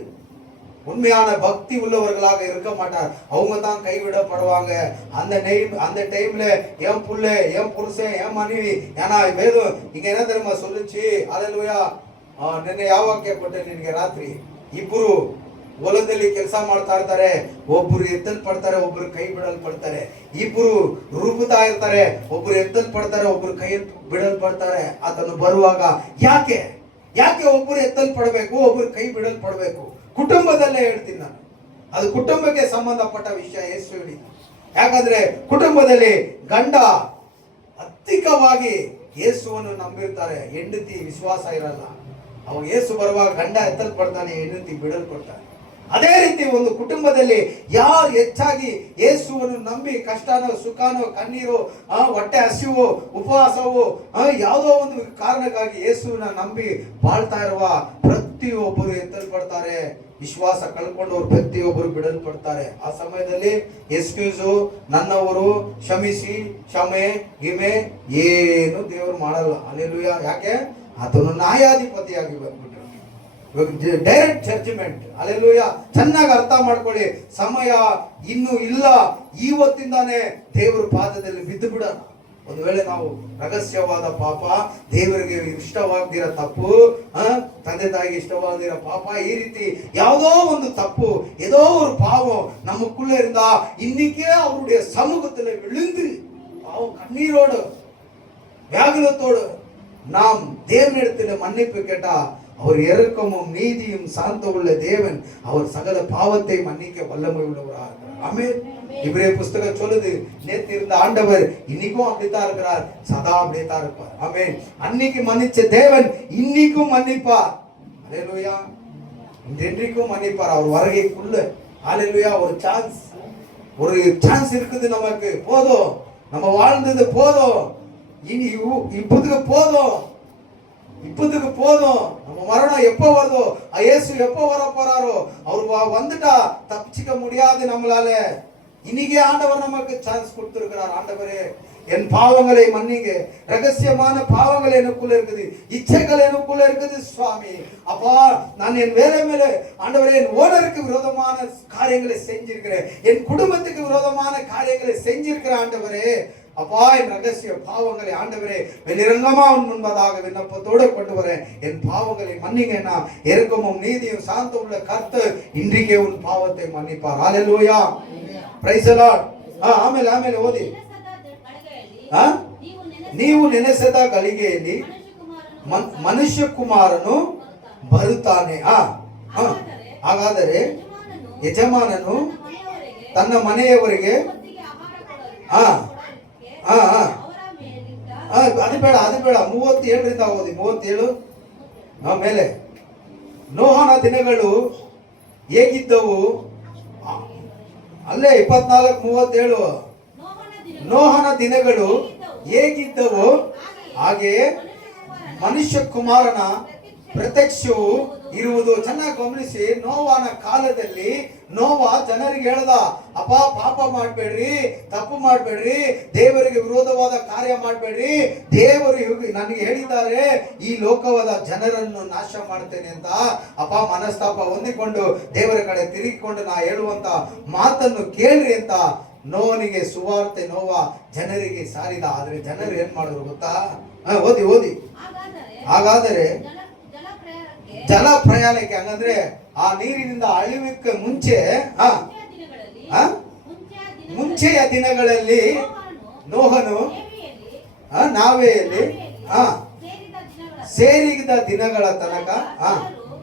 உண்மையான பக்தி உள்ளவர்களாக இருக்க மாட்டார். அவங்க தான் கைவிடப்படுவாங்க. அந்த டைம்ல என் புள்ள, என் புருஷன், என் மனைவி, ஏன்னா வேதம் இங்க என்ன தெரியுமா சொல்லுச்சு? அல்லேலூயா. ನಿನ್ನೆ ಯಾವ ವಾಕ್ಯ ಕೊಟ್ಟೆ ನಿನಗೆ ರಾತ್ರಿ? ಇಬ್ಬರು ಹೊಲದಲ್ಲಿ ಕೆಲಸ ಮಾಡ್ತಾ ಇರ್ತಾರೆ, ಒಬ್ಬರು ಎತ್ತಲ್ಪಡ್ತಾರೆ, ಒಬ್ಬರು ಕೈ ಬಿಡಲ್ಪಡ್ತಾರೆ. ಇಬ್ಬರು ರೂಪುತ್ತಾ ಇರ್ತಾರೆ, ಒಬ್ಬರು ಎತ್ತಲ್ಪಡ್ತಾರೆ, ಒಬ್ಬರು ಕೈ ಬಿಡಲ್ಪಡ್ತಾರೆ. ಆತನು ಬರುವಾಗ ಯಾಕೆ ಒಬ್ಬರು ಎತ್ತಲ್ಪಡಬೇಕು, ಒಬ್ಬರು ಕೈ ಬಿಡಲ್ಪಡಬೇಕು? ಕುಟುಂಬದಲ್ಲೇ ಹೇಳ್ತೀನಿ ನಾನು, ಅದು ಕುಟುಂಬಕ್ಕೆ ಸಂಬಂಧಪಟ್ಟ ವಿಷಯ. ಯೇಸು ಹೇಳಿದ. ಯಾಕಂದ್ರೆ ಕುಟುಂಬದಲ್ಲಿ ಗಂಡ ಅಧಿಕವಾಗಿ ಯೇಸುವನ್ನು ನಂಬಿರ್ತಾರೆ, ಹೆಂಡತಿ ವಿಶ್ವಾಸ ಇರಲ್ಲ. ಅವಾಗ ಯೇಸು ಬರುವಾಗ ಗಂಡ ಎತ್ತಲ್ಪಡ್ತಾನೆ, ಹೆಂಡತಿ ಬಿಡಲ್ಪಡ್ತಾನೆ. ಅದೇ ರೀತಿ ಒಂದು ಕುಟುಂಬದಲ್ಲಿ ಯಾರು ಹೆಚ್ಚಾಗಿ ಯೇಸುವನ್ನು ನಂಬಿ ಕಷ್ಟನೋ ಸುಖನೋ ಕಣ್ಣೀರು ಹೊಟ್ಟೆ ಹಸಿವು ಉಪವಾಸವು ಯಾವುದೋ ಒಂದು ಕಾರಣಕ್ಕಾಗಿ ಯೇಸುವನ್ನ ನಂಬಿ ಬಾಳ್ತಾ ಇರುವ ಪ್ರತಿಯೊಬ್ಬರು ಎತ್ತಲ್ಪಡ್ತಾರೆ. ವಿಶ್ವಾಸ ಕಳ್ಕೊಂಡವರು ಪ್ರತಿಯೊಬ್ಬರು ಬಿಡಲ್ಪಡ್ತಾರೆ. ಆ ಸಮಯದಲ್ಲಿ ಎಕ್ಸ್ಕ್ಯೂಸು, ನನ್ನವರು, ಕ್ಷಮಿಸಿ, ಕ್ಷಮೆ ಗಿಮೆ ಏನು ದೇವರು ಮಾಡಲ್ಲ. ಅಲ್ಲೇಲೂಯಾ. ಯಾಕೆ? ಆತನು ನ್ಯಾಯಾಧಿಪತಿಯಾಗಿ ಬಂದ್ಬಿಟ್ರು. Direct judgement. ಅಲ್ಲೇಲೂಯಾ. ಚೆನ್ನಾಗಿ ಅರ್ಥ ಮಾಡ್ಕೊಳ್ಳಿ. ಸಮಯ ಇನ್ನೂ ಇಲ್ಲ. ಇವತ್ತಿಂದಾನೇ ದೇವರ ಪಾದದಲ್ಲಿ ಬಿದ್ದು ಬಿಡೋಣ. ಒಂದು ವೇಳೆ ನಾವು ರಹಸ್ಯವಾದ ಪಾಪ, ದೇವರಿಗೆ ಇಷ್ಟವಾಗದಿರೋ ತಪ್ಪು, ತಂದೆ ತಾಯಿಗೆ ಇಷ್ಟವಾಗದಿರೋ ಪಾಪ, ಈ ರೀತಿ ಯಾವುதோ ಒಂದು தப்பு, ஏதோ ஒரு பாவம் நமக்குள்ள இருந்தா இன்னைக்கே அவருடைய சமூகத்துல விழுந்து கண்ணீரோடு வியாகுலத்தோடு நாம் தேவனிடத்துல மன்னிப்பு கேட்டா அவர் இரக்கமும் நீதியும் சாந்த உள்ள தேவன், அவர் சகல பாவத்தை மன்னிக்க வல்லமை உள்ளவராக இருக்கிறார். ஆமென். இப்ரே புஸ்தகம் சொல்லுது, நேத்து இருந்த ஆண்டவர் இன்னைக்கும் அப்படித்தான் இருக்கிறார், சதா அப்படித்தான் இருப்பார். ஆமென். அன்னைக்கு மன்னிச்ச தேவன் இன்னைக்கும் மன்னிப்பார். அல்லேலூயா. இன்றைக்கும் மன்னிப்பார். அவர் வருகைக்குள்ள அல்லேலூயா ஒரு சான்ஸ் இருக்குது நமக்கு. போதும், நம்ம வாழ்ந்தது போதும், இனி இப்போதுக்கு போதும், இப்போதுக்கு போதும். நம்ம மரணம் எப்போ வருதோ, இயேசு எப்போ வர போறாரோ, அவர் வந்துட்டா தப்பிச்சிக்க முடியாது நம்மளால. இன்னைக்கே ஆண்டவர் நமக்கு சான்ஸ் கொடுத்திருக்கிறார். ஆண்டவரே, என் பாவங்களை மன்னிங்க, ரகசியமான பாவங்கள் எனக்குள்ள இருக்குது, இச்சைகள் எனக்குள்ள இருக்குது சுவாமி. அப்பா, நான் என் வேலை மேல ஆண்டவரே என் ஓனருக்கு விரோதமான காரியங்களை செஞ்சிருக்கிறேன், என் குடும்பத்துக்கு விரோதமான காரியங்களை செஞ்சிருக்கிறேன். ஆண்டவரே அப்பா, என் ரகசிய பாவங்களை ஆண்டவரே வெளிரங்கமா உன் முன்பதாக விண்ணப்பத்தோடு கொண்டு வரேன். என் பாவங்களை மன்னிங்கன்னா இரக்கமும் நீதியும் சாந்த உள்ள கர்த்தர் இன்றைக்கே உன் பாவத்தை மன்னிப்பார். ஹல்லேலூயா. Praise the Lord. ಆಮೇಲೆ ಓದಿ. ನೀವು ನೆನೆಸದ ಗಳಿಗೆಯಲ್ಲಿ ಮನುಷ್ಯ ಕುಮಾರನು ಬರುತ್ತಾನೆ. ಹಾಗಾದರೆ ಯಜಮಾನನು ತನ್ನ ಮನೆಯವರಿಗೆ ಅದು ಬೇಡ 37ರಿಂದ ಓದಿ. 37 ಮೇಲೆ ನೋಹನ ದಿನಗಳು ಹೇಗಿದ್ದವು? ಅಲ್ಲೇ 24:37 ನೋಹನ ದಿನಗಳು ಹೇಗಿದ್ದವು ಹಾಗೆಯೇ ಮನುಷ್ಯ ಕುಮಾರನ ಪ್ರತ್ಯಕ್ಷವು ಇರುವುದು. ಚೆನ್ನಾಗಿ ಗಮನಿಸಿ. ನೋವನ ಕಾಲದಲ್ಲಿ ನೋವ ಜನರಿಗೆ ಹೇಳ್ದ, ಅಪ್ಪ ಪಾಪ ಮಾಡಬೇಡ್ರಿ, ತಪ್ಪು ಮಾಡಬೇಡ್ರಿ, ದೇವರಿಗೆ ವಿರೋಧವಾದ ಕಾರ್ಯ ಮಾಡಬೇಡ್ರಿ, ದೇವರು ನನಗೆ ಹೇಳಿದ್ದಾರೆ ಈ ಲೋಕವಾದ ಜನರನ್ನು ನಾಶ ಮಾಡ್ತೇನೆ ಅಂತ. ಅಪ್ಪ ಮನಸ್ತಾಪ ಹೊಂದಿಕೊಂಡು ದೇವರ ಕಡೆ ತಿರುಗಿಕೊಂಡು ನಾ ಹೇಳುವಂತ ಮಾತನ್ನು ಕೇಳ್ರಿ ಅಂತ ನೋವನಿಗೆ ಸುವಾರ್ತೆ ನೋವ ಜನರಿಗೆ ಸಾರಿದ. ಆದ್ರೆ ಜನರು ಏನ್ ಮಾಡಿದ್ರು ಗೊತ್ತಾ? ಓದಿ. ಹಾಗಾದರೆ ಜಲ ಪ್ರಯಾಣಕ್ಕೆ, ಹಂಗಂದ್ರೆ ಆ ನೀರಿನಿಂದ ಅಳಿವಿಕ್ಕೆ ಮುಂಚೆಯ ದಿನಗಳಲ್ಲಿ ನೋಹನು ನಾವೆಯಲ್ಲಿ ಸೇರಿದ ದಿನಗಳ ತನಕ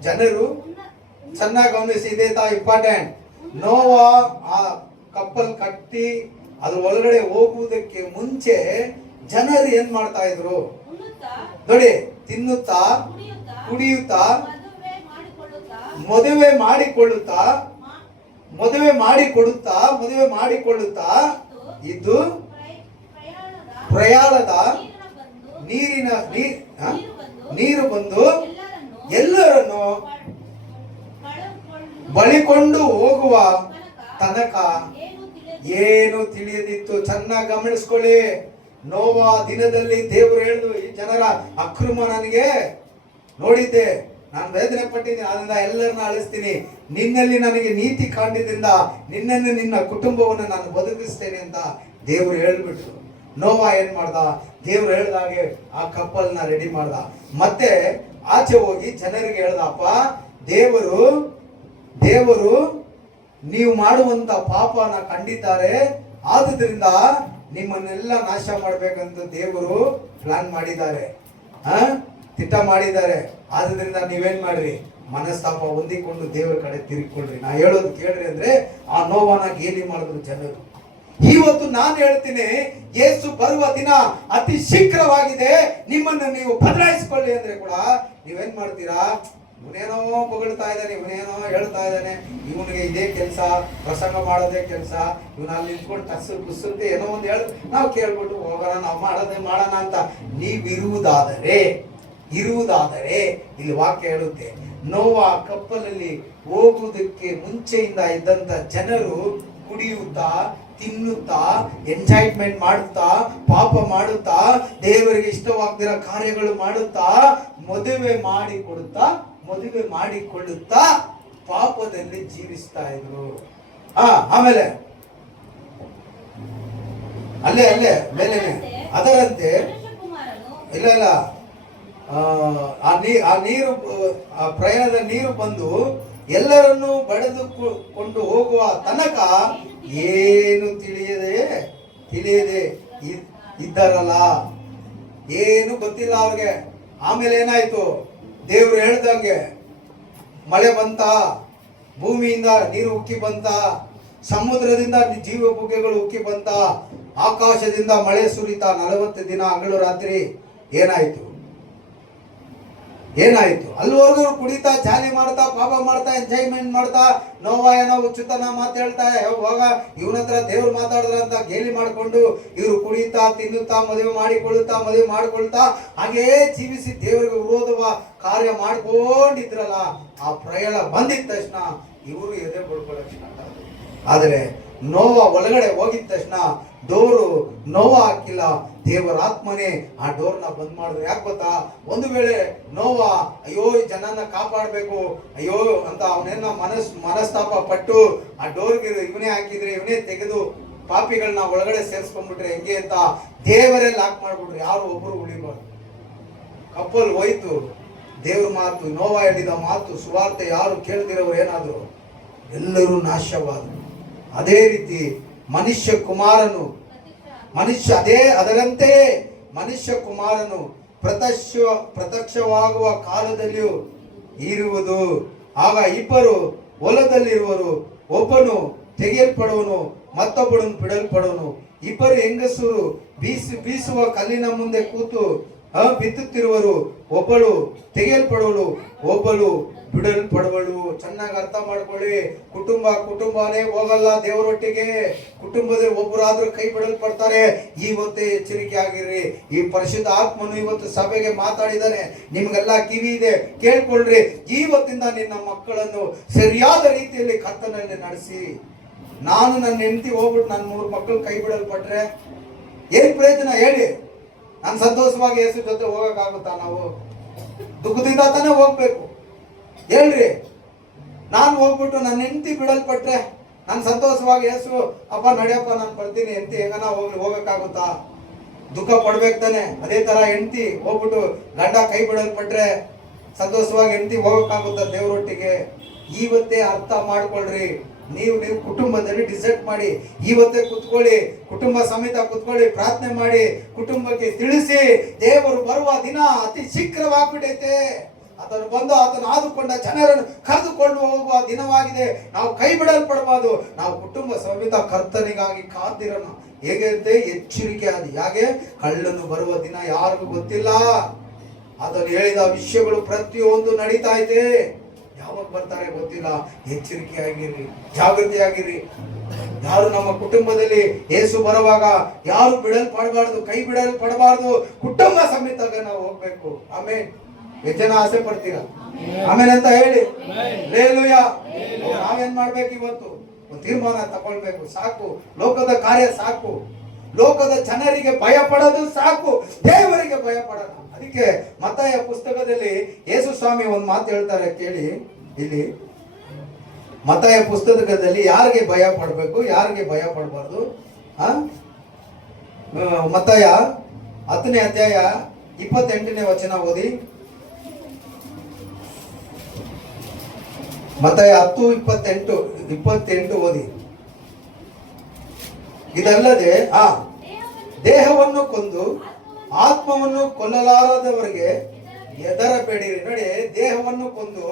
ಜನರು, ಚೆನ್ನಾಗಿ ಗಮನಿಸಿ, ಇದೇ ಇಂಪಾರ್ಟೆಂಟ್. ನೋವಾ ಆ ಕಪ್ಪಲ್ ಕಟ್ಟಿ ಅದ್ರ ಒಳಗಡೆ ಹೋಗುವುದಕ್ಕೆ ಮುಂಚೆ ಜನರು ಏನ್ ಮಾಡ್ತಾ ಇದ್ರು ನೋಡಿ? ತಿನ್ನುತ್ತಾ, ಕುಡಿಯುತ್ತಾ, ಮದುವೆ ಮಾಡಿಕೊಳ್ಳುತ್ತಾ ಇದ್ದು ಪ್ರಯಾಣದ ನೀರು ಬಂದು ಎಲ್ಲರನ್ನು ಬಳಿಕೊಂಡು ಹೋಗುವ ತನಕ ಏನು ತಿಳಿಯದಿತ್ತು. ಚೆನ್ನಾಗಿ ಗಮನಿಸ್ಕೊಳ್ಳಿ. ನೋವಾ ದಿನದಲ್ಲಿ ದೇವರು ಹೇಳಿದ್ರು, ಈ ಜನರ ಅಕ್ರಮ ನನಗೆ ನೋಡಿದ್ದೆ, ನಾನು ವೇದನೆ ಪಟ್ಟಿದ್ದೀನಿ, ಅದರಿಂದ ಎಲ್ಲರನ್ನ ಅಳಿಸ್ತೀನಿ, ನಿನ್ನಲ್ಲಿ ನನಗೆ ನೀತಿ ಕಾಂಡಿದ್ರಿಂದ ನಿನ್ನನ್ನು ನಿನ್ನ ಕುಟುಂಬವನ್ನು ನಾನು ಬದುಕಿಸ್ತೇನೆ ಅಂತ ದೇವರು ಹೇಳ್ಬಿಟ್ರು. ನೋವಾ ಏನ್ ಮಾಡ್ದ? ದೇವ್ರು ಹೇಳ್ದಾಗೆ ಆ ಕಪ್ಪಲ್ನ ರೆಡಿ ಮಾಡ್ದ. ಮತ್ತೆ ಆಚೆ ಹೋಗಿ ಜನರಿಗೆ ಹೇಳ್ದಪ್ಪ, ದೇವರು ನೀವು ಮಾಡುವಂತ ಪಾಪನ ಕಂಡಿದ್ದಾರೆ, ಆದುದರಿಂದ ನಿಮ್ಮನ್ನೆಲ್ಲ ನಾಶ ಮಾಡ್ಬೇಕಂತ ದೇವರು ಪ್ಲಾನ್ ಮಾಡಿದ್ದಾರೆ, ತಿಟ್ಟ ಮಾಡಿದ್ದಾರೆ. ಆದ್ರಿಂದ ನೀವೇನ್ ಮಾಡ್ರಿ? ಮನಸ್ತಾಪ ಹೊಂದಿಕೊಂಡು ದೇವರ ಕಡೆ ತಿರುಗಿಕೊಳ್ರಿ. ನಾ ಹೇಳೋದು ಕೇಳ್ರಿ ಅಂದ್ರೆ ಆ ನೋವನ ಗೇಲಿ ಮಾಡಿದ್ರು ಜನರು. ಇವತ್ತು ನಾನು ಹೇಳ್ತೀನಿ, ಯೇಸು ಬರುವ ದಿನ ಅತಿ ಶೀಘ್ರವಾಗಿದೆ, ನಿಮ್ಮನ್ನು ನೀವು ಬದಲಾಯಿಸಿಕೊಳ್ಳಿ ಅಂದ್ರೆ ಕೂಡ ನೀವೇನ್ ಮಾಡ್ತೀರಾ? ಇವನೇನೋ ಹೊಗಳ್ತಾ ಇದ್ದಾನೆ, ಇವನೇನೋ ಹೇಳ್ತಾ ಇದ್ದಾನೆ, ಇವನಿಗೆ ಇದೇ ಕೆಲಸ, ಪ್ರಸಂಗ ಮಾಡೋದೇ ಕೆಲಸ, ಇವನ ಅಲ್ಲಿ ನಿಂತ್ಕೊಂಡು ಟಸ್ಸು ಕುಸುತ್ತೆ ಏನೋ ಒಂದು ಹೇಳ ನಾವು ಕೇಳ್ಬಿಟ್ಟು ಹೋಗೋಣ, ನಾವು ಮಾಡೋಣ ಅಂತ ನೀವಿರುವುದಾದರೆ ಇಲ್ಲಿ ವಾಕ್ಯ ಹೇಳುತ್ತೆ, ನೋವಾ ಕಪ್ಪಲಲ್ಲಿ ಹೋಗುವುದಕ್ಕೆ ಮುಂಚೆಯಿಂದ ಇದ್ದಂತ ಜನರು ಕುಡಿಯುತ್ತಾ, ತಿನ್ನುತ್ತಾ, ಎಂಜಾಯ್ಮೆಂಟ್ ಮಾಡುತ್ತಾ, ಪಾಪ ಮಾಡುತ್ತಾ, ದೇವರಿಗೆ ಇಷ್ಟವಾಗದಿರೋ ಕಾರ್ಯಗಳು ಮಾಡುತ್ತಾ, ಮದುವೆ ಮಾಡಿಕೊಳ್ಳುತ್ತಾ ಪಾಪದಲ್ಲಿ ಜೀವಿಸ್ತಾ ಇದ್ರು. ಆಮೇಲೆ ಅಲ್ಲೇ ಮೇಲೇನೆ ಅದರಂತೆ ಇಲ್ಲ ಆ ನೀರು, ಆ ಪ್ರಯಾಣದ ನೀರು ಬಂದು ಎಲ್ಲರನ್ನೂ ಬಡಿದುಕೊಂಡು ಹೋಗುವ ತನಕ ಏನು ತಿಳಿಯದೆ ಇದ್ದಾರಲ್ಲ, ಏನು ಗೊತ್ತಿಲ್ಲ ಅವ್ರಿಗೆ. ಆಮೇಲೆ ಏನಾಯ್ತು? ದೇವ್ರು ಹೇಳ್ದಂಗೆ ಮಳೆ ಬಂತ, ಭೂಮಿಯಿಂದ ನೀರು ಉಕ್ಕಿ ಬಂತ, ಸಮುದ್ರದಿಂದ ಜೀವ ಬುಗ್ಗೆಗಳು ಉಕ್ಕಿ ಬಂತ, ಆಕಾಶದಿಂದ ಮಳೆ ಸುರಿತ 40 ದಿನ ಹಗಲು ರಾತ್ರಿ. ಏನಾಯ್ತು? ಅಲ್ಲಿವರೆಗೂ ಕುಡಿತಾ, ಜಾಲಿ ಮಾಡ್ತಾ, ಪಾಪ ಮಾಡ್ತಾ, ಎಂಜಾಯ್ಮೆಂಟ್ ಮಾಡ್ತಾ, ನೋವಾ ಏನೋ ಹುಚ್ಚುತನ ಮಾತಾಡ್ತಾ, ಹೋಗ ಇವನ ಹತ್ರ ದೇವ್ರು ಮಾತಾಡಿದ್ರ ಅಂತ ಗೇಲಿ ಮಾಡ್ಕೊಂಡು ಇವರು ಕುಡಿತಾ, ತಿನ್ನುತ್ತಾ, ಮದುವೆ ಮಾಡಿಕೊಳ್ತಾ ಹಾಗೇ ಜೀವಿಸಿ ದೇವರಿಗೆ ವಿರೋಧವ ಕಾರ್ಯ ಮಾಡ್ಕೊಂಡಿದ್ರಲ್ಲ. ಆ ಪ್ರಯಾಣ ಬಂದಿದ ತಕ್ಷಣ ಇವರು ಎದೆ ಬಡ್ಕೊಳ್ಳೋಕೆ ಸ್ಟಾರ್ಟ್ ಆದ್ರು. ಆದರೆ ನೋವಾ ಒಳಗಡೆ ಹೋಗಿದ ತಕ್ಷಣ ಡೋರು ನೋವಾ ಹಾಕಿಲ್ಲ, ದೇವರ ಆತ್ಮನೇ ಆ ಡೋರ್ನ ಬಂದ್ ಮಾಡಿದ್ರು. ಯಾಕೆ ಗೊತ್ತಾ? ಒಂದು ವೇಳೆ ನೋವಾ ಅಯ್ಯೋ ಈ ಜನನ ಕಾಪಾಡಬೇಕು ಅಯ್ಯೋ ಅಂತ ಅವನೇನ ಮನಸ್ತಾಪ ಪಟ್ಟು ಆ ಡೋರ್ಗೆ ಇವನೇ ಹಾಕಿದ್ರೆ, ಇವನೇ ತೆಗೆದು ಪಾಪಿಗಳನ್ನ ಒಳಗಡೆ ಸೇರಿಸ್ಕೊಂಡ್ಬಿಟ್ರೆ ಹೆಂಗೆ ಅಂತ ದೇವರೇ ಲಾಕ್ ಮಾಡ್ಬಿಟ್ರು. ಯಾರು ಒಬ್ಬರು ಉಳಿಬಾರ್ದು. ಕಪ್ಪಲ್ ಹೋಯ್ತು. ದೇವ್ರ ಮಾತು, ನೋವಾ ಹೇಳಿದ ಮಾತು, ಸುವಾರ್ತೆ ಯಾರು ಕೇಳ್ದಿರೋರು ಏನಾದ್ರು ಎಲ್ಲರೂ ನಾಶವಾದರು. ಅದೇ ರೀತಿ ಮನುಷ್ಯ ಕುಮಾರನು ಮನುಷ್ಯ ಕುಮಾರನು ಪ್ರತ್ಯಕ್ಷವಾಗುವ ಕಾಲದಲ್ಲಿಯೂ ಇರುವುದು. ಆಗ ಇಬ್ಬರು ಹೊಲದಲ್ಲಿರುವರು, ಒಬ್ಬನು ತೆಗೆಯಲ್ಪಡುವನು, ಮತ್ತೊಬ್ಬನು ಬಿಡಲ್ಪಡುವನು. ಇಬ್ಬರು ಹೆಂಗಸರು ಬೀಸುವ ಕಲ್ಲಿನ ಮುಂದೆ ಕೂತು ಬಿತ್ತುತ್ತಿರುವರು. ಒಬ್ಬಳು ತೆಗೆಯಲ್ಪಡುವಳು, ಒಬ್ಬಳು ಬಿಡಲ್ಪಡುವಳು. ಚೆನ್ನಾಗಿ ಅರ್ಥ ಮಾಡ್ಕೊಳ್ಳಿ. ಕುಟುಂಬನೇ ಹೋಗಲ್ಲ ದೇವರೊಟ್ಟಿಗೆ. ಕುಟುಂಬದಲ್ಲಿ ಒಬ್ಬರಾದ್ರೂ ಕೈ ಬಿಡಲ್ಪಡ್ತಾರೆ. ಇವತ್ತೇ ಎಚ್ಚರಿಕೆ ಆಗಿರ್ರಿ. ಈ ಪರಿಶುದ್ಧ ಆತ್ಮನು ಇವತ್ತು ಸಭೆಗೆ ಮಾತಾಡಿದಾನೆ. ನಿಮ್ಗೆಲ್ಲ ಕಿವಿ ಇದೆ, ಕೇಳ್ಕೊಳ್ರಿ. ಇವತ್ತಿಂದ ನಿನ್ನ ಮಕ್ಕಳನ್ನು ಸರಿಯಾದ ರೀತಿಯಲ್ಲಿ ಕರ್ತನಲ್ಲಿ ನಡೆಸಿ. ನಾನು ನನ್ನ ಹೆಂಡತಿ ಹೋಗ್ಬಿಟ್ಟು ನನ್ನ 3 ಮಕ್ಕಳು ಕೈ ಬಿಡಲ್ಪಟ್ರೆ ಏನ್ ಪ್ರಯೋಜನ ಹೇಳಿ? ನಾನು ಸಂತೋಷವಾಗಿ ಯೇಸು ಜೊತೆ ಹೋಗಕ್ಕಾಗುತ್ತಾ? ನಾವು ದುಃಖದಿಂದ ತಾನೇ ಹೋಗ್ಬೇಕು ಹೇಳ್ರಿ. ನಾನು ಹೋಗ್ಬಿಟ್ಟು ನನ್ನ ಹೆಂಡತಿ ಬಿಡಲ್ಪಟ್ರೆ ನಾನು ಸಂತೋಷವಾಗಿ ಯೇಸು ಅಪ್ಪ ನಡಿಯಪ್ಪ ನಾನು ಬರ್ತೀನಿ ಹೆಂಡತಿ ಹೆಂಗನ ಹೋಗಕ್ಕಾಗುತ್ತಾ? ದುಃಖ ಪಡ್ಬೇಕು ತಾನೆ. ಅದೇ ತರ ಹೆಂಡತಿ ಹೋಗ್ಬಿಟ್ಟು ಗಂಡ ಕೈ ಬಿಡಲ್ಪಟ್ರೆ ಸಂತೋಷವಾಗಿ ಹೆಂಡತಿ ಹೋಗಕ್ಕಾಗುತ್ತಾ ದೇವರೊಟ್ಟಿಗೆ? ಇವತ್ತೇ ಅರ್ಥ ಮಾಡ್ಕೊಳ್ರಿ. ನೀವು ಕುಟುಂಬದಲ್ಲಿ ಡಿಸೈಡ್ ಮಾಡಿ. ಇವತ್ತೇ ಕುತ್ಕೊಳ್ಳಿ, ಕುಟುಂಬ ಸಮೇತ ಕುತ್ಕೊಳ್ಳಿ, ಪ್ರಾರ್ಥನೆ ಮಾಡಿ, ಕುಟುಂಬಕ್ಕೆ ತಿಳಿಸಿ. ದೇವರು ಬರುವ ದಿನ ಅತಿ ಶೀಘ್ರವಾಗ್ಬಿಟ್ಟೈತೆ. ಆತನು ಬಂದು ಆತನು ಆದುಕೊಂಡ ಜನರನ್ನು ಕರೆದುಕೊಂಡು ಹೋಗುವ ದಿನವಾಗಿದೆ. ನಾವು ಕೈ ಬಿಡಲ್ಪಡಬಾರ್ದು. ನಾವು ಕುಟುಂಬ ಸಮೇತ ಕರ್ತನಿಗಾಗಿ ಕಾದಿರೋಣ. ಹೇಗೆ ಎಚ್ಚರಿಕೆ ಆದಿ. ಹಾಗೆ ಕಳ್ಳನು ಬರುವ ದಿನ ಯಾರಿಗೂ ಗೊತ್ತಿಲ್ಲ. ಅದನ್ನು ಹೇಳಿದ ವಿಷಯಗಳು ಪ್ರತಿಯೊಂದು ನಡೀತಾ ಇದೆ. ಯಾವಾಗ ಬರ್ತಾರೆ ಗೊತ್ತಿಲ್ಲ. ಎಚ್ಚರಿಕೆ ಆಗಿರಿ, ಜಾಗೃತಿ ಆಗಿರಿ. ಯಾರು ನಮ್ಮ ಕುಟುಂಬದಲ್ಲಿ ಯೇಸು ಬರುವಾಗ ಯಾರು ಬಿಡಲ್ಪಡಬಾರ್ದು, ಕೈ ಬಿಡಲ್ಪಡಬಾರ್ದು. ಕುಟುಂಬ ಸಮೇತ ನಾವು ಹೋಗ್ಬೇಕು. ಆಮೇಲೆ ಎಷ್ಟು ಜನ ಆಸೆ ಪಡ್ತೀರಾ ಆಮೇಲೆ ಅಂತ ಹೇಳಿ? ಲೇಲುಯಾ. ನಾವೇನ್ ಮಾಡ್ಬೇಕು? ಇವತ್ತು ಒಂದು ತೀರ್ಮಾನ ತಗೊಳ್ಬೇಕು. ಸಾಕು ಲೋಕದ ಕಾರ್ಯ ಸಾಕು. ಲೋಕದ ಜನರಿಗೆ ಭಯ ಪಡೋದು ಸಾಕು. ದೇವರಿಗೆ ಭಯ ಪಡೋಣ. ಅದಕ್ಕೆ ಮತ್ತಾಯ ಪುಸ್ತಕದಲ್ಲಿ ಯೇಸು ಸ್ವಾಮಿ ಒಂದು ಮಾತು ಹೇಳ್ತಾರೆ ಕೇಳಿ. ಇಲ್ಲಿ ಮತ್ತಾಯ ಪುಸ್ತಕದಲ್ಲಿ ಯಾರಿಗೆ ಭಯ ಪಡಬೇಕು, ಯಾರಿಗೆ ಭಯ ಪಡಬಾರ್ದು? ಮತ್ತಾಯ 10ನೇ ಅಧ್ಯಾಯ 28ನೇ ವಚನ ಓದಿ. ಮತ್ತಾಯ 10:28 ಓದಿ. ಇದಲ್ಲದೆ ದೇಹವನ್ನು ಕೊಂದು ಆತ್ಮವನ್ನು ಕೊಲ್ಲಲಾರದವರಿಗೆ ಹೆದರಬೇಡಿರಿ. ನೋಡಿ, ದೇಹವನ್ನು ಕೊಂದು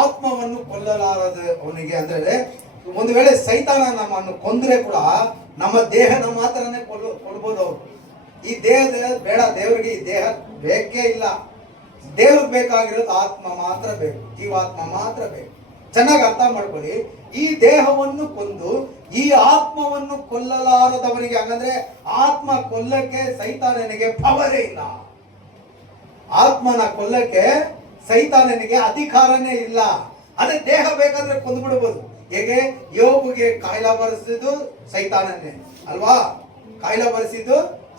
ಆತ್ಮವನ್ನು ಕೊಲ್ಲಲಾರದವನಿಗೆ ಅಂದ್ರೆ ಒಂದು ವೇಳೆ ಸೈತಾನ ನಮ್ಮನ್ನು ಕೊಂದ್ರೆ ಕೂಡ ನಮ್ಮ ದೇಹನ ಮಾತ್ರನೇ ಕೊಲ್ಬೋದು ಅವರು. ಈ ದೇಹದ ಬೇಡ ದೇವರಿಗೆ. ಈ ದೇಹ ಬೇಕೇ ಇಲ್ಲ. ದೇವ್ರಿಗೆ ಬೇಕಾಗಿರೋದು ಆತ್ಮ ಮಾತ್ರ ಬೇಕು, ಜೀವಾತ್ಮ ಮಾತ್ರ ಬೇಕು. ಚೆನ್ನಾಗಿ ಅರ್ಥ ಮಾಡ್ಕೊಳ್ಳಿ. ಈ ದೇಹವನ್ನು ಕೊಂದು ಈ ಆತ್ಮವನ್ನು ಕೊಲ್ಲಲಾರದವನಿಗೆ, ಹಾಗಂದ್ರೆ ಆತ್ಮ ಕೊಲ್ಲಕ್ಕೆ ಸೈತಾನನಿಗೆ ಪವರೇ ಇಲ್ಲ. ಆತ್ಮನ ಕೊಲ್ಲಕ್ಕೆ ಸೈತಾನನಿಗೆ ಅಧಿಕಾರನೇ ಇಲ್ಲ. ಅದೇ ದೇಹ ಬೇಕಾದ್ರೆ ಕೊಂದು ಬಿಡಬಹುದು. ಹೇಗೆ ಯೋಬುಗೆ ಕಾಯಿಲೆ ಬರೆಸಿದ್ದು ಸೈತಾನನ್ನೇ ಅಲ್ವಾ? ಕಾಯಿಲೆ ಬರೆಸಿದ್ದು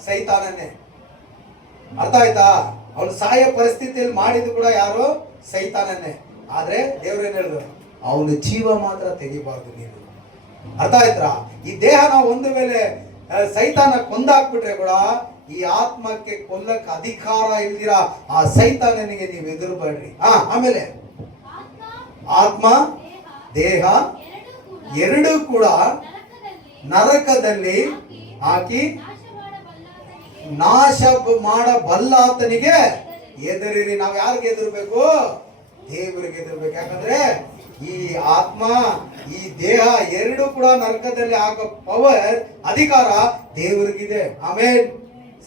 ಸೈತಾನನ್ನೇ. ಅರ್ಥ ಆಯ್ತಾ? ಅವನು ಸಾಯ ಪರಿಸ್ಥಿತಿಯಲ್ಲಿ ಮಾಡಿದ್ದು ಕೂಡ ಯಾರು? ಸೈತಾನನ್ನೇ. ಆದ್ರೆ ದೇವ್ರೇನ್ ಹೇಳಿದ್ರು? ಅವನು ಜೀವ ಮಾತ್ರ ತೆಗಿಬಾರ್ದು ನೀನು. ಅರ್ಥ ಆಯ್ತಾ? ಈ ದೇಹ ನಾವು ಒಂದು ವೇಳೆ ಸೈತಾನ ಕೊಂದಾಕ್ಬಿಟ್ರೆ ಕೂಡ ಈ ಆತ್ಮಕ್ಕೆ ಕೊಲ್ಲಕ್ಕೆ ಅಧಿಕಾರ ಇಲ್ದಿರ ಆ ಸೈತಾನನಿಗೆ ನೀವು ಎದುರುಬೇಡ್ರಿ. ಆಮೇಲೆ ಆತ್ಮ ದೇಹ ಎರಡೂ ಕೂಡ ನರಕದಲ್ಲಿ ಹಾಕಿ ನಾಶ ಮಾಡಬಲ್ಲಾತನಿಗೆ ಎದುರಿರಿ. ನಾವು ಯಾರಿಗೆ ಎದುರ್ಬೇಕು? ದೇವರಿಗೆ ಎದುರ್ಬೇಕು. ಯಾಕಂದ್ರೆ ಈ ಆತ್ಮ ಈ ದೇಹ ಎರಡೂ ಕೂಡ ನರಕದಲ್ಲಿ ಹಾಕೋ ಪವರ್, ಅಧಿಕಾರ ದೇವರಿಗಿದೆ. ಆಮೇಲೆ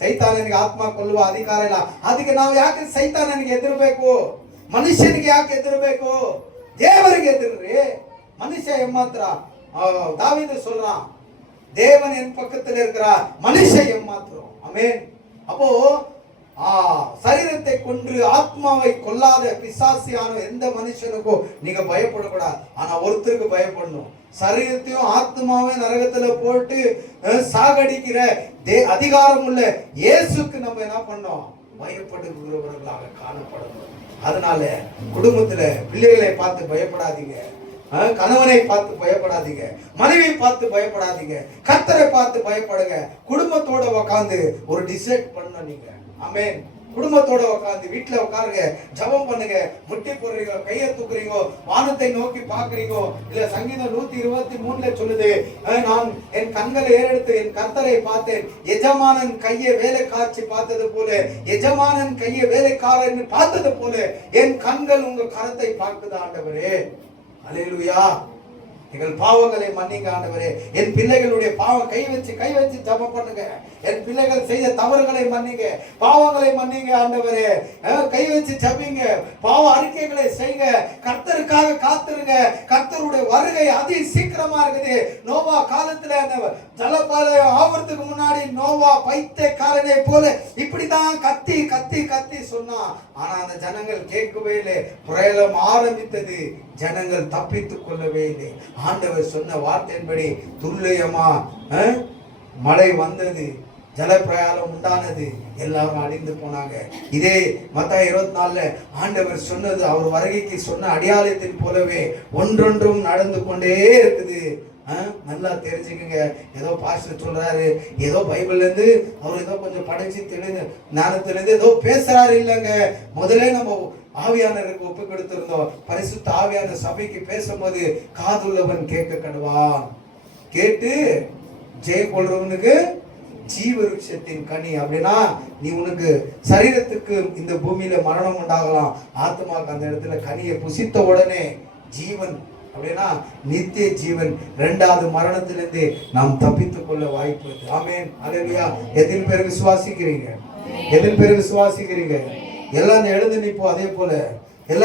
ಸೈತಾನನಿಗೆ ಆತ್ಮ ಕೊಲ್ಲುವ ಅಧಿಕಾರ ಇಲ್ಲ. ಅದಕ್ಕೆ ನಾವು ಯಾಕೆ ಸೈತಾನನಿಗೆ ಎದುರಬೇಕು? ಮನುಷ್ಯನಿಗೆ ಯಾಕೆ ಎದುರಬೇಕು? ದೇವರಿಗೆ ಎದುರ್ರಿ. ಮನುಷ್ಯ ಏಮಾತ್ರ தாவீது சொல்றான், தேவன் என் பக்கத்தில் இருக்கிறார், மனுஷன் ஏமாத்துறோம். ஆமென். அப்போ சரீரத்தை கொன்று ஆத்மாவை கொல்லாத பிசாசியான எந்த மனுஷனுக்கும் நீங்க பயப்படக்கூடாது. ஆனா ஒருத்தருக்கு பயப்படணும். சரீரத்தையும் ஆத்மாவையும் நரகத்துல போட்டு சாகடிக்கிற அதிகாரம் உள்ள இயேசுக்கு நம்ம என்ன பண்ணோம்? பயப்படுகிறவர்களாக காணப்படணும். அதனால குடும்பத்துல பிள்ளைகளை பார்த்து பயப்படாதீங்க, கணவனை பார்த்து பயப்படாதீங்க, மனைவி பார்த்து பயப்படாதீங்க, கர்த்தரை பார்த்து பயப்படுங்க. குடும்பத்தோட உட்காந்து ஒரு டிசைட் பண்ண நீங்க. ஆமென். குடும்பத்தோட உட்காந்து வீட்டுல உட்காருங்க, ஜபம் பண்ணுங்க, முட்டி போடுறீங்க, கையை தூக்குறீங்க, வானத்தை நோக்கி பாக்குறீங்க. இல்ல சங்கீதம் 123 சொல்லுது, நான் என் கண்களை ஏறெடுத்து என் கர்த்தரை பார்த்தேன், எஜமானன் கையை வேலைக்காட்சி பார்த்தது போல, எஜமானன் கையை வேலைக்காரன் பார்த்தது போல என் கண்கள் உங்க கரத்தை பார்க்குது ஆண்டவரே. அல்லேலூயா. எங்கள் பாவங்களை மன்னிங்க ஆண்டவரே. என் பிள்ளைகளுடைய பாவம் கை வச்சு ஜெபம் பண்ணுங்க. என் பிள்ளைகள் செய்த தவறுகளை மன்னிங்க, பாவங்களை மன்னிங்க ஆண்டவரே. கை வச்சு ஜெபிங்க, பாவ அறிக்கைகளை செய்யுங்க. கர்த்தருக்காக காத்திருங்க. கர்த்தருடைய வருகை அதி சீக்கிரமா இருக்குது. நோவா காலத்துல அந்த ஜலப்பாளையம் ஆவறதுக்கு முன்னாடி நோவா பைத்தியக்காரனை போல இப்படிதான் கத்தி கத்தி கத்தி சொன்னான். ஆனா அந்த ஜனங்கள் கேட்கவே இல்லை. பிரளயம் ஆரம்பித்தது, ஜனங்கள் தப்பித்துக் கொள்ளவே இல்லை. ஆண்டவர் சொன்ன வார்த்தையின்படி துல்லியமா மழை வந்தது, ஜலப்பிரயாணம் உண்டானது, எல்லாரும் அழிந்து போனாங்க. இதே மத்தாய் 24 ஆண்டவர் சொன்னது, அவர் வருகைக்கு சொன்ன அடையாளத்தின் போலவே ஒன்றொன்றும் நடந்து கொண்டே இருக்குது. நல்லா தெரிஞ்சுக்குங்க. ஏதோ பாஸ்டர் சொல்றாரு, ஏதோ பைபிள்ல இருந்து அவர் ஏதோ கொஞ்சம் படிச்சு தெளிஞ்ச ஞானத்திலிருந்து ஏதோ பேசுறாரு இல்லைங்க. முதல்ல நம்ம ஆவியானருக்கு ஒப்பு கொடுத்திருந்தோம். பரிசுத்த ஆவியான சபைக்கு பேசும்போது காதுள்ளவன் கேட்க கடவான், கேட்டு ஜெய கொள்றவனுக்கு ஜீவ விருட்சத்தின் கனி. அப்படின்னா நீ உனக்கு சரீரத்துக்கு இந்த பூமியில மரணம் உண்டாகலாம், ஆத்மாவுக்கு அந்த இடத்துல கனியை புசித்த உடனே ஜீவன், அப்படின்னா நித்திய ஜீவன், இரண்டாவது மரணத்திலிருந்து நாம் தப்பித்துக் கொள்ள வாய்ப்பு இருக்கு. ஆமென், அல்லேலூயா. எத்தனை பேர் விசுவாசிக்கிறீங்க? எத்தனை பேர் விசுவாசிக்கிறீங்க? எல்லாம் எழுந்து நிப்போம். அதே போல எல்லாம்